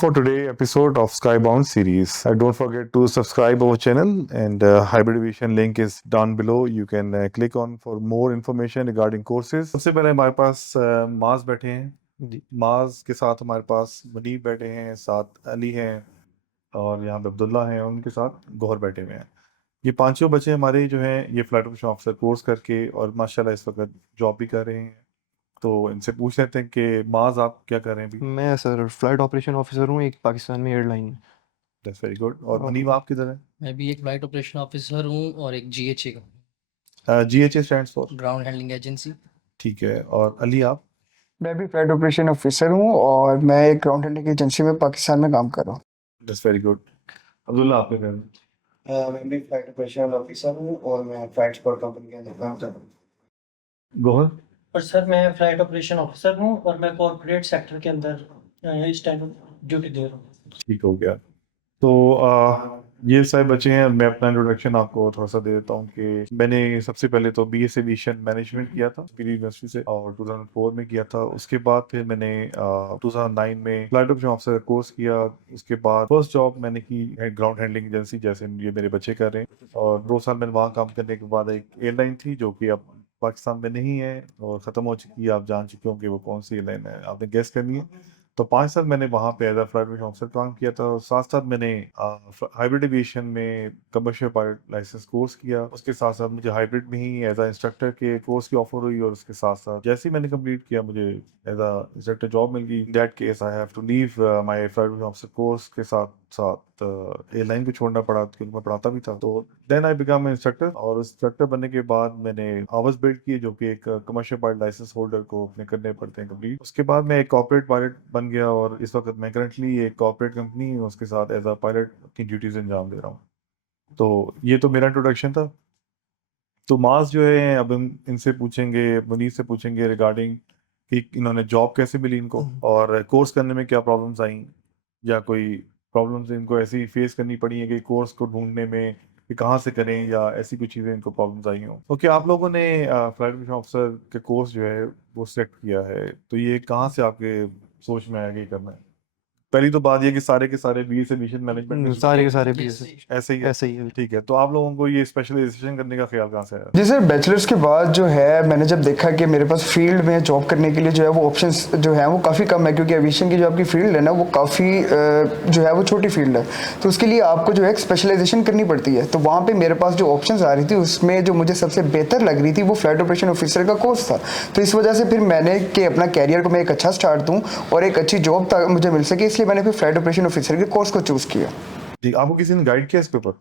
for today episode of Skybound series. Don't forget to subscribe our channel and Hybrid Aviation link is down below. You can click on for more information regarding courses. सबसे पहले हमारे पास माज बैठे हैं जी। माज के साथ हमारे पास मुनीब बैठे हैं, साथ अली हैं और यहाँ पे अब्दुल्ला हैं, उनके साथ गौहर बैठे हुए हैं। ये पांचों बच्चे हमारे जो हैं ये फ्लाइट ऑपरेशन ऑफिसर कोर्स करके और माशाल्लाह इस वक्त जॉब भी कर रहे हैं। तो इनसे पूछ लेते हैं कि माज आप क्या कर रहे हैं अभी? मैं सर फ्लाइट ऑपरेशन ऑफिसर हूँ एक पाकिस्तान में एयरलाइन में। That's very good. और और मुनीब आप किधर है? मैं भी एक फ्लाइट ऑपरेशन ऑफिसर हूँ और एक GHA का GHA stands for ground handling agency. ठीक है। और अली आप? मैं भी फ्लाइट ऑपरेशन ऑफिसर हूँ और मैं एक ग्राउंड हैंडलिंग एजेंसी में पाकिस्तान में काम कर रहा हूँ। That's very good. अब्दुल्ला आप क्या कर रहे हैं? मैं भी फ्लाइट ऑपरेशन ऑफिसर हूँ और मैं फ्लाइट स्पॉट कंपनी के अंदर काम कर रहा हूँ। गौहर? और सर मैं फ्लाइट ऑपरेशन ऑफिसर हूँ और मैं कॉर्पोरेट सेक्टर के अंदर इस टाइम ड्यूटी दे रहा हूँ। ठीक हो गया। तो ये सारे बच्चे हैं। मैं अपना इंट्रोडक्शन आपको थोड़ा सा दे देता हूँ कि मैंने सबसे पहले तो BS एविएशन मैनेजमेंट किया था पीरी यूनिवर्सिटी से और 2004 में किया था। उसके बाद फिर मैंने 2009 में फ्लाइट ऑपरेशन ऑफिसर का कोर्स किया। उसके बाद फर्स्ट जॉब मैंने की ग्राउंड हैंडलिंग एजेंसी, जैसे ये मेरे बच्चे कर रहे हैं। और 2 साल मैंने वहाँ काम करने के बाद एक एयरलाइन थी जो कि अब पाकिस्तान में नहीं है और ख़त्म हो चुकी है। आप जान चुके होंगे वो कौन सी एयरलाइन है, आपने गेस करनी है। तो 5 साल मैंने वहाँ पे as a flight operation officer काम किया था और साथ साथ मैंने हाइब्रिड एविएशन में कमर्शियल पायलट लाइसेंस कोर्स किया। उसके साथ साथ मुझे हाइब्रिड में ही एज अ इंस्ट्रक्टर के कोर्स की ऑफर हुई और उसके साथ साथ जैसे ही मैंने कंप्लीट किया मुझे एज अ इंस्ट्रक्टर जॉब मिल गई। In that case I have to leave my flight operation officer course के साथ साथ एयरलाइन को छोड़ना पड़ा क्योंकि मैं पढ़ाता भी था। तो देन आई बिकम इंस्ट्रक्टर और इंस्ट्रक्टर बनने के बाद मैंने आवर्स बिल्ड किए जो कि एक कमर्शियल पायलट लाइसेंस होल्डर को अपने करने पड़ते हैं कंप्लीट। उसके बाद मैं एक कॉर्पोरेट पायलट बन गया और इस वक्त मैं करंटली एक कॉर्पोरेट कंपनी उसके साथ एज अ पायलट की ड्यूटीज अंजाम दे रहा हूँ। तो ये तो मेरा इंट्रोडक्शन था। तो मास जो है अब हम इनसे पूछेंगे, मुनीर से पूछेंगे रिगार्डिंग कि इन्होंने जॉब कैसे मिली इनको और कोर्स करने में क्या प्रॉब्लम्स आई या कोई प्रॉब्लम्स इनको ऐसी फेस करनी पड़ी है कि कोर्स को ढूंढने में कि कहाँ से करें या ऐसी कुछ चीज़ें इनको प्रॉब्लम्स आई हों। ओके, आप लोगों ने फ्लाइट ऑपरेशन ऑफिसर के कोर्स जो है वो सिलेक्ट किया है, तो ये कहाँ से आपके सोच में आया कि करना है? पहली तो बात ये कि सारे के सारे BS एविएशन मैनेजमेंट में सारे के सारे भी ऐसे ही है। ऐसे ही है। ठीक है, तो आप लोगों को ये स्पेशलाइजेशन करने का ख्याल कहाँ से आया? जी सर, बैचलर्स के बाद जो है मैंने जब देखा कि मेरे पास फील्ड में जॉब करने के लिए जो है वो ऑप्शंस जो है वो काफ़ी कम है, क्योंकि एविएशन की जो आपकी फील्ड है ना वो काफ़ी जो है वो छोटी फील्ड है। तो उसके लिए आपको जो है स्पेशलाइजेशन करनी पड़ती है। तो वहाँ पे मेरे पास जो ऑप्शंस आ रही थी उसमें जो मुझे सबसे बेहतर लग रही थी वो फ्लाइट ऑपरेशन ऑफिसर का कोर्स था। तो इस वजह से फिर मैंने कि अपना कैरियर को मैं एक अच्छा स्टार्ट दूँ और एक अच्छी जॉब मुझे मिल सके, इसलिए मैंने फिर फ्लाइट ऑपरेशन ऑफिसर के कोर्स को चूज किया। जी, आपको किसी ने गाइड किया इस पेपर?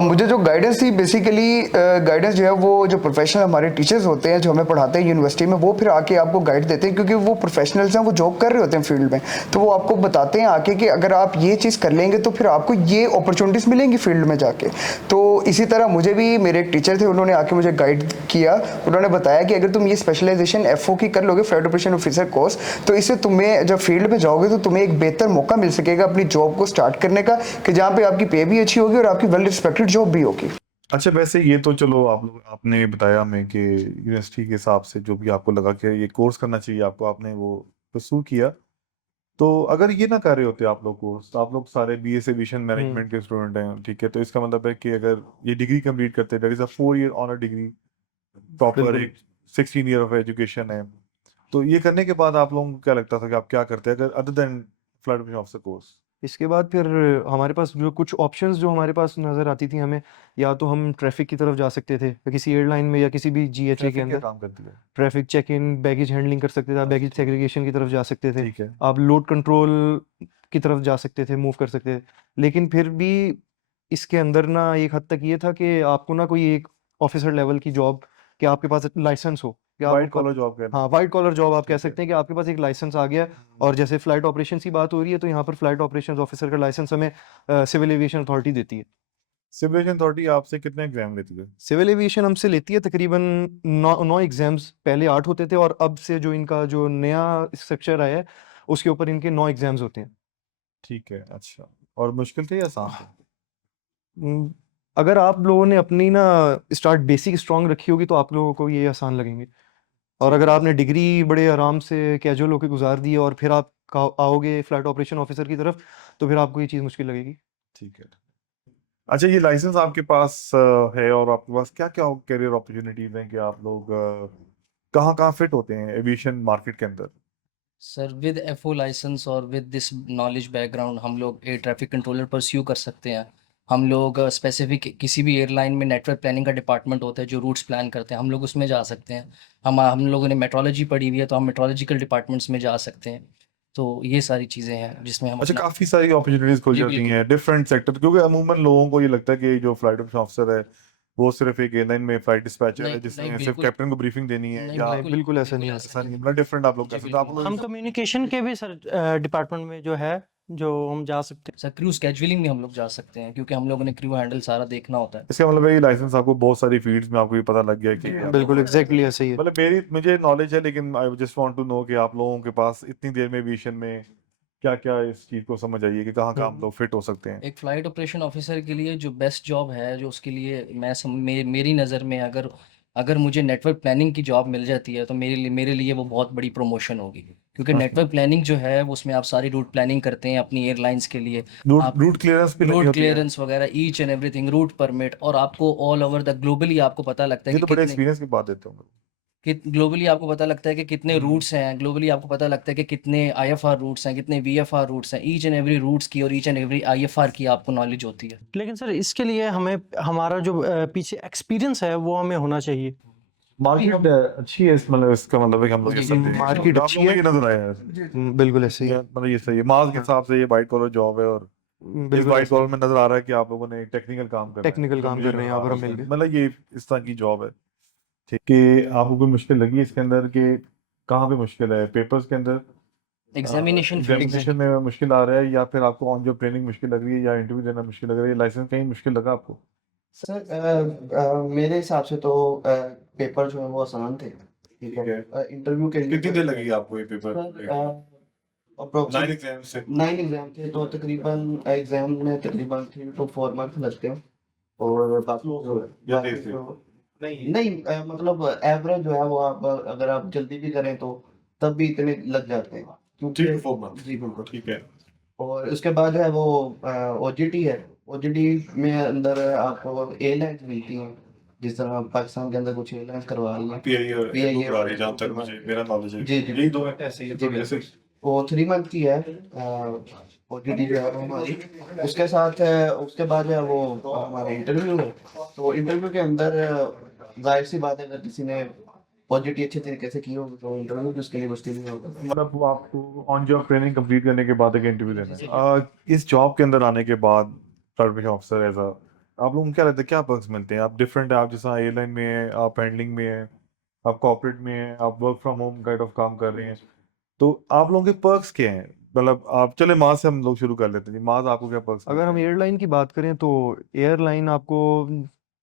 मुझे जो गाइडेंस थी बेसिकली गाइडेंस जो है वो जो प्रोफेशनल हमारे टीचर्स होते हैं जो हमें पढ़ाते हैं यूनिवर्सिटी में, वो फिर आके आपको गाइड देते हैं, क्योंकि वो प्रोफेशनल्स हैं, वो जॉब कर रहे होते हैं फील्ड में। तो वो आपको बताते हैं आके कि अगर आप ये चीज़ कर लेंगे तो फिर आपको ये अपॉर्चुनिटीज़ मिलेंगी फील्ड में जाके। तो इसी तरह मुझे भी मेरे एक टीचर थे, उन्होंने आके मुझे गाइड किया। उन्होंने बताया कि अगर तुम ये स्पेशलाइजेशन FO की कर लोगे, फ्लाइट ऑपरेशन ऑफिसर कोर्स, तो इससे तुम्हें जब फील्ड में जाओगे तो तुम्हें एक बेहतर मौका मिल सकेगा अपनी जॉब को स्टार्ट करने का, कि जहाँ पे आपकी पे भी अच्छी होगी और आपकी वेल रिस्पेक्टेड जॉब भी होगी। अच्छा, वैसे ये तो चलो आपने बताया हमें कि यूनिवर्सिटी के हिसाब से जो भी आपको लगा कि ये कोर्स करना चाहिए आपको, आपने वो परस्यू किया। तो अगर ये ना कर रहे होते आप लोग कोर्स, तो आप लोग सारे BS एविएशन मैनेजमेंट के स्टूडेंट हैं, ठीक है, तो इसका मतलब है कि अगर ये डिग्री कंप्लीट करते हैं, that is a 4 year honour degree, proper एक 16 ईयर ऑफ एजुकेशन है। तो ये करने के बाद आप लोगों को क्या लगता था कि आप क्या करते अगर other than flight operation officer course? इसके बाद फिर हमारे पास जो कुछ ऑप्शंस जो हमारे पास नज़र आती थी हमें, या तो हम ट्रैफिक की तरफ जा सकते थे या किसी एयरलाइन में या किसी भी GHA के ट्रैफिक क्या अंदर काम करती है? Traffic check in, baggage handling कर सकते थे, आप बैगेज सेग्रीगेशन की तरफ जा सकते थे, ठीक है। आप लोड कंट्रोल की तरफ जा सकते थे, मूव कर सकते थे। लेकिन फिर भी इसके अंदर ना एक हद तक ये था कि आपको ना कोई एक ऑफिसर लेवल की जॉब, कि आपके पास लाइसेंस हो, कि वाइट आपको कॉलर जॉब करना। हाँ वाइट कॉलर जॉब आप कह ठीक है। सकते हैं कि आपके पास एक लाइसेंस आ गया। और जैसे फ्लाइट ऑपरेशन की बात हो रही है तो यहाँ पर फ्लाइट ऑपरेशन ऑफिसर का लाइसेंस हमें सिविल एविएशन अथॉरिटी देती है। सिविल एविएशन अथॉरिटी आपसे कितने एग्जाम लेती है? सिविल एविएशन हमसे लेती है तकरीबन 9 एग्जाम्स, पहले 8 होते थे और अब से जो इनका जो नया स्ट्रक्चर आया है उसके ऊपर इनके 9 एग्जाम्स होते हैं। ठीक है, अच्छा। और मुश्किल थे या आसान थे? अगर आप लोगों ने अपनी ना स्टार्ट बेसिक स्ट्रांग रखी होगी तो आप लोगों को ये आसान लगेंगे। और अगर आपने डिग्री बड़े आराम से कैजुअल होकर गुजार दी और फिर आप आओगे फ्लाइट ऑपरेशन ऑफिसर की तरफ, तो फिर आपको ये चीज़ मुश्किल लगेगी। ठीक है। अच्छा, ये लाइसेंस आपके पास है और आपके पास क्या क्या करियर अपॉर्चुनिटीज हैं कि आप लोग कहाँ कहाँ फिट होते हैं एविएशन मार्केट के अंदर? सर विद एफओ लाइसेंस और विद दिस नॉलेज बैकग्राउंड हम लोग एयर ट्रैफिक कंट्रोलर परस्यू कर सकते हैं। हम लोग स्पेसिफिक किसी भी एयरलाइन में नेटवर्क प्लानिंग का डिपार्टमेंट होता है जो रूट्स प्लान करते हैं, हम लोग उसमें जा सकते हैं। हम लोगों ने मेट्रोलॉजी पढ़ी हुई है तो हम मेट्रोलॉजिकल डिपार्टमेंट्स में जा सकते हैं। तो ये सारी चीज़ें हैं जिसमें हम अच्छा, अपना काफी सारी अपॉर्चुनिटीज खुल जी जाती बिल्कुल हैं डिफरेंट सेक्टर, क्योंकि अमूमन लोगों को ये लगता है कि जो फ्लाइट ऑफिसर है वो सिर्फ एक एयरलाइन में फ्लाइट डिस्पैचर है नहीं जिसने नहीं सिर्फ बिल्कुल कैप्टन को ब्रीफिंग देनी है, नहीं या नहीं, बिल्कुल ऐसा नहीं बिल्कुल होता। ऐसा नहीं, मतलब डिफरेंट आप लोग कर जी सकते हैं। आप बिल्कुल। लोग हम कम्युनिकेशन के भी सर डिपार्टमेंट में जो है जो हम जा सकते हैं। सर क्रू स्केजुअलिंग में हम लोग जा सकते हैं क्योंकि हम लोगों ने क्रू हैंडल सारा देखना होता है। इसका मतलब है ये लाइसेंस आपको बहुत सारी फील्ड्स में आपको ये पता लग गया कि बिल्कुल एग्जैक्टली ऐसे ही है। मतलब मुझे नॉलेज है, लेकिन I just want to know कि आप लोगों के पास इतनी देर में एविएशन में क्या क्या इस चीज को समझ आई है कि कहाँ कहाँ हम लोग फिट हो सकते हैं। एक फ्लाइट ऑपरेशन ऑफिसर के लिए जो बेस्ट जॉब है जो उसके लिए मेरी नज़र में अगर अगर मुझे नेटवर्क प्लानिंग की जॉब मिल जाती है तो मेरे लिए वो बहुत बड़ी प्रमोशन होगी क्योंकि नेटवर्क प्लानिंग जो है वो उसमें आप सारी रूट प्लानिंग करते हैं अपनी एयरलाइंस के लिए। आप रूट क्लियरेंस भी लगी रोड होती है। क्लियरेंस वगैरह each and everything, route permit, और आपको ऑल ओवर द ग्लोबली आपको पता लगता है ये कि तो बड़े कितने एक्सपीरियंस की बात देते होंगे। ग्लोबली आपको पता लगता है कि कितने रूट्स हैं, ग्लोबली आपको पता लगता है कि कितने आईएफआर रूट्स हैं, कितने वीएफआर रूट्स हैं। ईच एंड एवरी रूट्स की और ईच एंड एवरी आईएफआर की आपको नॉलेज होती है। लेकिन सर इसके लिए हमें हमारा जो पीछे एक्सपीरियंस है वो हमें होना चाहिए। मार्केट अच्छी है, मतलब इसका मतलब है कि हम लोग ये जी, सब देखें। मार्केट आप अच्छी लोगों को है। ये नजर आया है बिल्कुल ऐसे ही है। मतलब ये सही है, मार्क्स के हिसाब से ये वाइट कॉलर जॉब है, और इस बिल्कुल वाइट ऐसे कॉलर में नजर आ रहा है कि आप लोगों ने टेक्निकल काम करना है, टेक्निकल जो काम मुझे कर रहे हैं नजर आ यहाँ पर रहा हम है मिल के। उसमें। मतलब ये इस तरह की जॉब है। ठीक, कि आपको कोई मुश्किल लगी इसके अंदर कि कहाँ पे मुश्किल है? पेपर्स के अंदर, एग्जामिनेशन फील्ड एग्जामिनेशन में मुश्किल आ रहा है, या फिर आपको ऑन जॉब ट्रेनिंग मुश्किल लग रही है, या इंटरव्यू देना मुश्किल लग रहा है, लाइसेंस कहीं मुश्किल लगा आपको? सर मेरे हिसाब से तो पेपर जो है वो आसान थे। ठीक ठीक है। है। इंटरव्यू के लिए कितनी देर लगी आपको ये पेपर? अप्रोक्सीमेट 9 एग्जाम से 9 एग्जाम थे तो तकरीबन एग्जाम में तकरीबन 3 to 4 मंथ लगते हैं। और बाकी या देर से? नहीं नहीं मतलब एवरेज जो है वो आप अगर आप जल्दी भी करें तो तब भी इतने लग जाते हैं 3 to 4 month। जी बिल्कुल। ठीक है। और उसके बाद जो है वो ओजीटी है। ओजीटी में अंदर आपको एयरलाइंस मिलती हैं, जिस तरह पाकिस्तान के अंदर कुछ एयरलाइंस करवा रही हैं। पीआई और PIA एयरपोर्ट आ रही है, जहाँ तक मुझे मेरा नॉलेज है। जी जी यही दो ऐसे ही जी है, जैसे बिल्कुल। वो 3 मंथ की है ओटीटी जो है वो हमारी। उसके साथ उसके बाद जो है वो हमारा इंटरव्यू है। तो इंटरव्यू के अंदर जाहिर सी बात है अगर किसी ने पॉजिटिव अच्छे तरीके से की होगी तो इंटरव्यू भी उसके लिए मुश्किल नहीं होगा। मतलब वो आपको ऑन जॉब ट्रेनिंग कंप्लीट करने के बाद एक इंटरव्यू देना है। इस जॉब के अंदर आने के बाद सर्विस ऑफिसर एज आप लोगों को क्या लगता है क्या पर्क्स मिलते हैं? आप डिफरेंट है, आप जैसा एयरलाइन में है, आप हैंडलिंग में है, आप कॉर्पोरेट में है, आप work from home kind of काम कर रहे हैं, तो आप लोगों के पर्क्स क्या हैं? मतलब आप चले माँ से हम लोग शुरू कर लेते हैं जी। माँ, आपको क्या पर्क्स अगर हम एयरलाइन की बात करें तो एयरलाइन आपको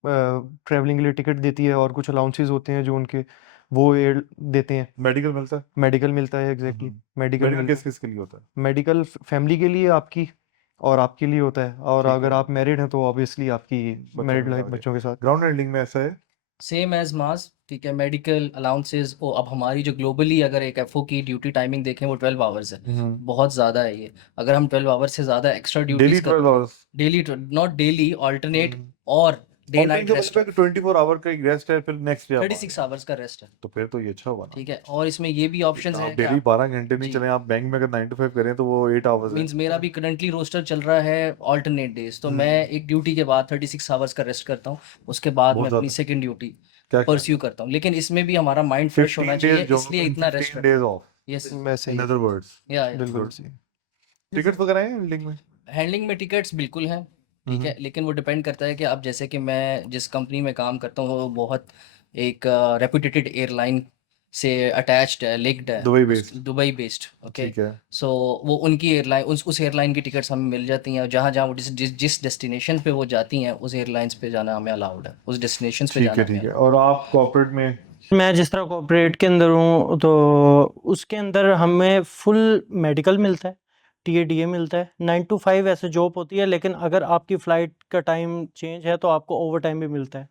ट्रैवलिंग के लिए टिकट देती है और कुछ अलाउंसेस होते हैं जो उनके वो एयर देते हैं। मेडिकल मिलता है? मेडिकल मिलता है एग्जैक्टली। मेडिकल मेडिकल मिलता किस किस के लिए होता है? है। मेडिकल फैमिली के लिए आपकी और आपके लिए होता है, और ठीक अगर है। आप मैरिड हैं तो ऑब्वियसली आपकी बच्चों मैरिड के लाइफ साथ बच्चों के साथ। ग्राउंड हैंडलिंग में ऐसा है? सेम एज मास, ठीक है। मेडिकल अलाउंसेस ओ अब हमारी जो ग्लोबली अगर एक एफओ की ड्यूटी टाइमिंग देखें वो 12 आवर्स है। बहुत ज़्यादा है ये। अगर हम 12 आवर्स से ज़्यादा एक्स्ट्रा डेली ड्यूटीज 12 करते हैं, hours? Daily not daily, alternate और डे नाइट रेस्ट, 24 आवर का एक रेस्ट है, फिर नेक्स्ट डे आप 36 आवर्स का रेस्ट है। तो फिर तो ये अच्छा हुआ ना। ठीक है, और इसमें ये भी ऑप्शंस आप है कि डेली 12 घंटे नहीं जी चले, आप बैंक में अगर 9 to 5 करें तो वो 8 आवर्स है। मींस मेरा भी करंटली रोस्टर चल रहा है ऑल्टरनेट डेज, तो मैं एक ड्यूटी के बाद 36 आवर्स का रेस्ट करता हूँ, उसके बाद बहुत मैं अपनी ज्यादा। सेकंड ड्यूटी क्या क्या? परस्यू करता हूँ। लेकिन इसमें भी हमारा माइंड फ्रेश होना 15 चाहिए, days job इसलिए and इतना रेस्ट 15 करता days हूँ। off। यस, वैसे In ही other words, या बिल्कुल good। सही। टिकट्स वगैरह हैं हैंडलिंग में? हैंडलिंग में टिकट्स बिल्कुल हैं, ठीक है। लेकिन वो डिपेंड करता है कि अब जैसे कि मैं जिस कंपनी में काम करता हूँ वो बहुत एक रेपुटेटेड एयरलाइन से अटैच्ड है, लिंक्ड है, Dubai based? Dubai based, okay. ठीक है। सो वो उनकी एयरलाइन उस एयरलाइन की टिकट्स हमें मिल जाती हैं, और जहाँ जहाँ वो जिस डेस्टिनेशन पे वो जाती हैं उस एयरलाइंस पे जाना हमें अलाउड है, उस डेस्टिनेशन पे ठीक जाना है, हमें ठीक है। और आप कॉर्पोरेट में? मैं जिस तरह कॉर्पोरेट के अंदर हूँ तो उसके अंदर हमें फुल मेडिकल मिलता है, टीएडीए मिलता है, 9 to 5 ऐसे जॉब होती है। लेकिन अगर आपकी फ़्लाइट का टाइम चेंज है तो आपको ओवर टाइम भी मिलता है,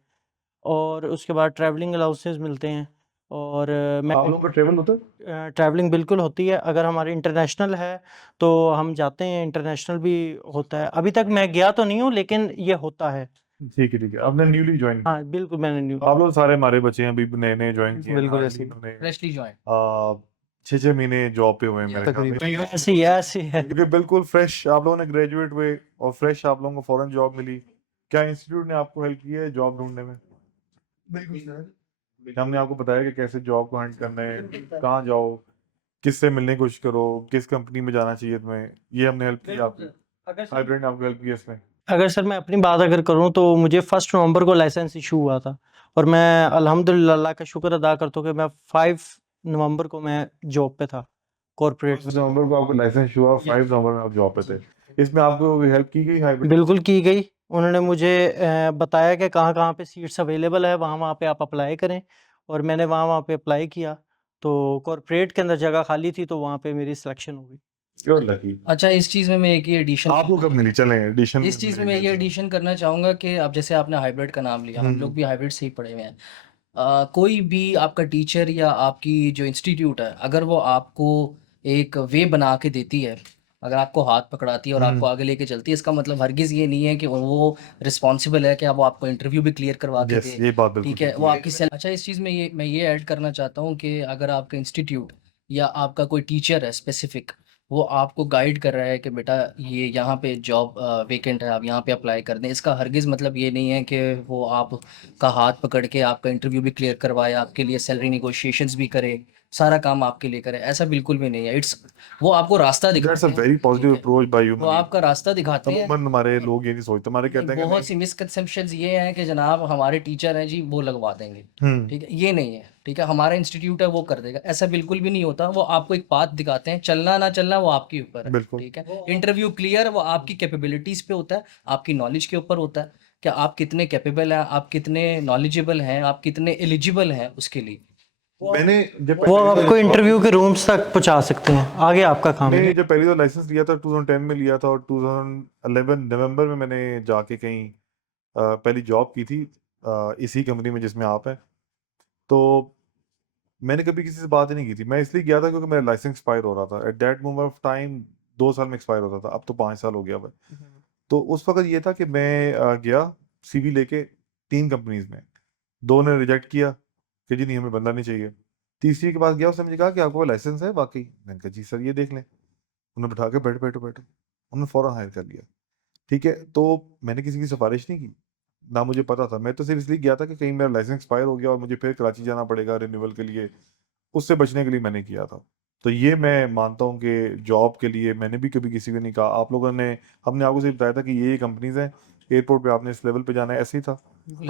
और उसके बाद ट्रैवलिंग अलाउंसेस मिलते हैं, और मैं आप लोगों का ट्रेवल होता है? ट्रैवलिंग बिल्कुल होती है। अगर हमारी इंटरनेशनल है तो हम जाते हैं, इंटरनेशनल भी होता है। अभी तक मैं गया तो नहीं हूँ लेकिन ये होता है। ठीक है, ठीक है। आपने न्यूली ज्वाइन हाँ, बिल्कुल मैंने न्यू आप लोग सारे हमारे बच्चे हैं, अभी नए नए ज्वाइन किए हैं, बिल्कुल hardly ऐसे ही। इन्होंने फ्रेशली ज्वाइन 6-6 महीने जॉब पे हुए हैं मेरे ख्याल में। तकरीबन। ऐसी है, ऐसी है। क्योंकि बिल्कुल फ्रेश आप लोगों ने ग्रेजुएट हुए और फ्रेश आप लोगों को फॉरेन जॉब मिली। क्या इंस्टीट्यूट ने आपको हेल्प की है जॉब ढूंढने में? हमने आपको बताया कि कैसे जॉब को हंट करना है, कहाँ जाओ, किससे मिलने की कोशिश करो, किस कंपनी में जाना चाहिए तुम्हें, ये हमने हेल्प की आपकी। हाइब्रिड ने आपको हेल्प की है इसमें? अगर सर मैं अपनी बात अगर करूँ तो मुझे 1 नवंबर को लाइसेंस इशू हुआ था और मैं अल्हम्दुलिल्लाह अल्लाह का शुक्र अदा करता हूँ कि मैं 5 नवंबर को मैं जॉब पे था कॉर्पोरेट। 1 नवंबर को आपको लाइसेंस हुआ, 5 नवंबर में आप जॉब पे थे। इसमें आपको हेल्प की गई हाइब्रिड? बिल्कुल की गई। उन्होंने मुझे बताया कि कहाँ-कहाँ पे सीट्स अवेलेबल है, वहाँ-वहाँ पे आप अप्लाई करें और मैंने वहाँ-वहाँ पे अप्लाई किया। तो कॉर्पोरेट के अंदर जगह खाली थी तो वहाँ पे मेरी सिलेक्शन हो गई। You're lucky। अच्छा, इस चीज़ में मैं एक ये एडिशन आपको कब मिली? चलें एडिशन इस चीज़ में मैं ये एडिशन करना चाहूँगा कि अब जैसे आपने हाइब्रिड का नाम लिया, हम लोग भी हाइब्रिड से ही पढ़े हुए हैं। कोई भी आपका टीचर या आपकी जो इंस्टीट्यूट है, अगर वो आपको एक वे बना के देती है, अगर आपको हाथ पकड़ाती है और आपको आगे लेके चलती है, इसका मतलब हरगिज़ ये नहीं है कि वो रिस्पॉन्सिबल है कि अब वो आपको इंटरव्यू भी क्लियर करवा के यस, दे। ये बात बिल्कुल ठीक है, ठीक वो है। आपकी सेल अच्छा, इस चीज़ में मैं ये ऐड करना चाहता हूँ कि अगर आपका इंस्टीट्यूट या आपका कोई टीचर है स्पेसिफिक, वो आपको गाइड कर रहा है कि बेटा ये यहाँ पे जॉब वेकेंट है, आप यहाँ पे अप्लाई कर दें, इसका हरगिज़ मतलब ये नहीं है कि वो आपका हाथ पकड़ के आपका इंटरव्यू भी क्लियर करवाए, आपके लिए सैलरी नेगोशिएशंस भी करे, सारा काम आपके लिए करे, ऐसा बिल्कुल भी नहीं है। वो आपको रास्ता दैट्स दिखाते अ हैं। वेरी ठीक पॉजिटिव है, अप्रोच बाय वो ह्यूमन। आपका रास्ता दिखाते हैं। अमूमन हमारे लोग ये नहीं सोचते, हमारे कहते हैं कि बहुत सी नहीं। मिसकंसेप्शंस ये हैं कि जनाब हमारे टीचर हैं जी, वो लगवा देंगे। हम्म, ठीक है, ये नहीं है। ठीक है, हमारा इंस्टीट्यूट है, वो कर देगा, ऐसा बिल्कुल भी नहीं होता। वो आपको एक पाथ दिखाते हैं, चलना ना चलना वो आपके ऊपर है। बिल्कुल। ठीक है, इंटरव्यू क्लियर वो आपकी कैपेबिलिटीज़ पे होता है, आपकी नॉलेज के ऊपर होता है कि आप कितने कैपेबल हैं, आप कितने नॉलेजेबल हैं, आप कितने एलिजिबल हैं उसके लिए। मैंने जब वो पहली आपको बार इंटरव्यू के रूम्स तक पहुँचा सकते हैं, आगे आपका काम है। मैंने जब पहली बार लाइसेंस लिया था 2010 में लिया था, और 2011 नवंबर में मैंने जाके कहीं पहली जॉब की थी इसी कंपनी में जिसमें आप हैं। तो मैंने कभी किसी से बात ही नहीं की थी। मैं इसलिए गया था क्योंकि मेरा लाइसेंस एक्सपायर हो रहा था at that moment of time. 2 साल में एक्सपायर होता था, अब तो 5 साल हो गया हुआ है। तो उस वक्त ये था कि मैं गया सीवी लेके 3 कंपनीज में। 2 ने रिजेक्ट किया कि जी नहीं, हमें बंदा नहीं चाहिए। तीसरी के पास गया, उसने मुझे कहा कि आपको लाइसेंस है वाकई? मैंने कहा जी सर, ये देख लें। उन्होंने बिठा के बैठो बैठो बैठो, उन्होंने फ़ौरन हायर कर लिया। ठीक है, तो मैंने किसी की सिफारिश नहीं की, ना मुझे पता था। मैं तो सिर्फ इसलिए गया था कि कहीं मेरा लाइसेंस एक्सपायर हो गया और मुझे फिर कराची जाना पड़ेगा रिन्यूअल के लिए, उससे बचने के लिए मैंने किया था। तो ये मैं मानता हूँ कि जॉब के लिए मैंने भी कभी किसी को नहीं कहा। आप लोगों ने, हमने आपको सिर्फ बताया था कि ये कंपनीज हैं, एयरपोर्ट पे आपने इस लेवल पे जाना है, ऐसे ही था।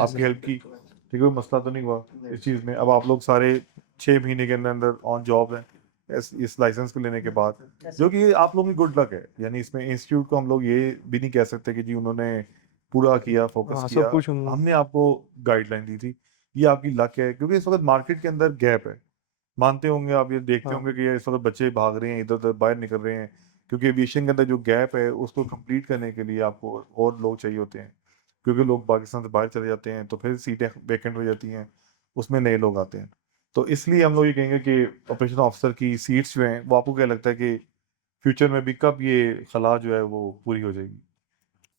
आपकी हेल्प की, ठीक है, कोई मसला तो नहीं हुआ इस चीज़ में। अब आप लोग सारे 6 महीने के अंदर अंदर ऑन जॉब हैं इस लाइसेंस को लेने के बाद, जो कि आप लोगों की गुड लक है। यानी इसमें इंस्टीट्यूट को हम लोग ये भी नहीं कह सकते कि जी उन्होंने पूरा किया, फोकस हाँ, किया। सब कुछ हमने आपको गाइडलाइन दी थी, ये आपकी लक है, क्योंकि इस वक्त मार्केट के अंदर गैप है। मानते होंगे आप, ये देखते हाँ। होंगे कि ये इस वक्त बच्चे भाग रहे हैं, इधर उधर बाहर निकल रहे हैं, क्योंकि एविएशन के अंदर जो गैप है उसको कंप्लीट करने के लिए आपको और लोग चाहिए होते हैं। क्योंकि लोग पाकिस्तान से बाहर चले जाते हैं तो फिर सीटें वैकेंट हो जाती हैं, उसमें नए लोग आते हैं। तो इसलिए हम लोग ये कहेंगे कि ऑपरेशन ऑफिसर की सीट्स जो हैं, वो आपको क्या लगता है कि फ्यूचर में भी कब ये खला जो है वो पूरी हो जाएगी?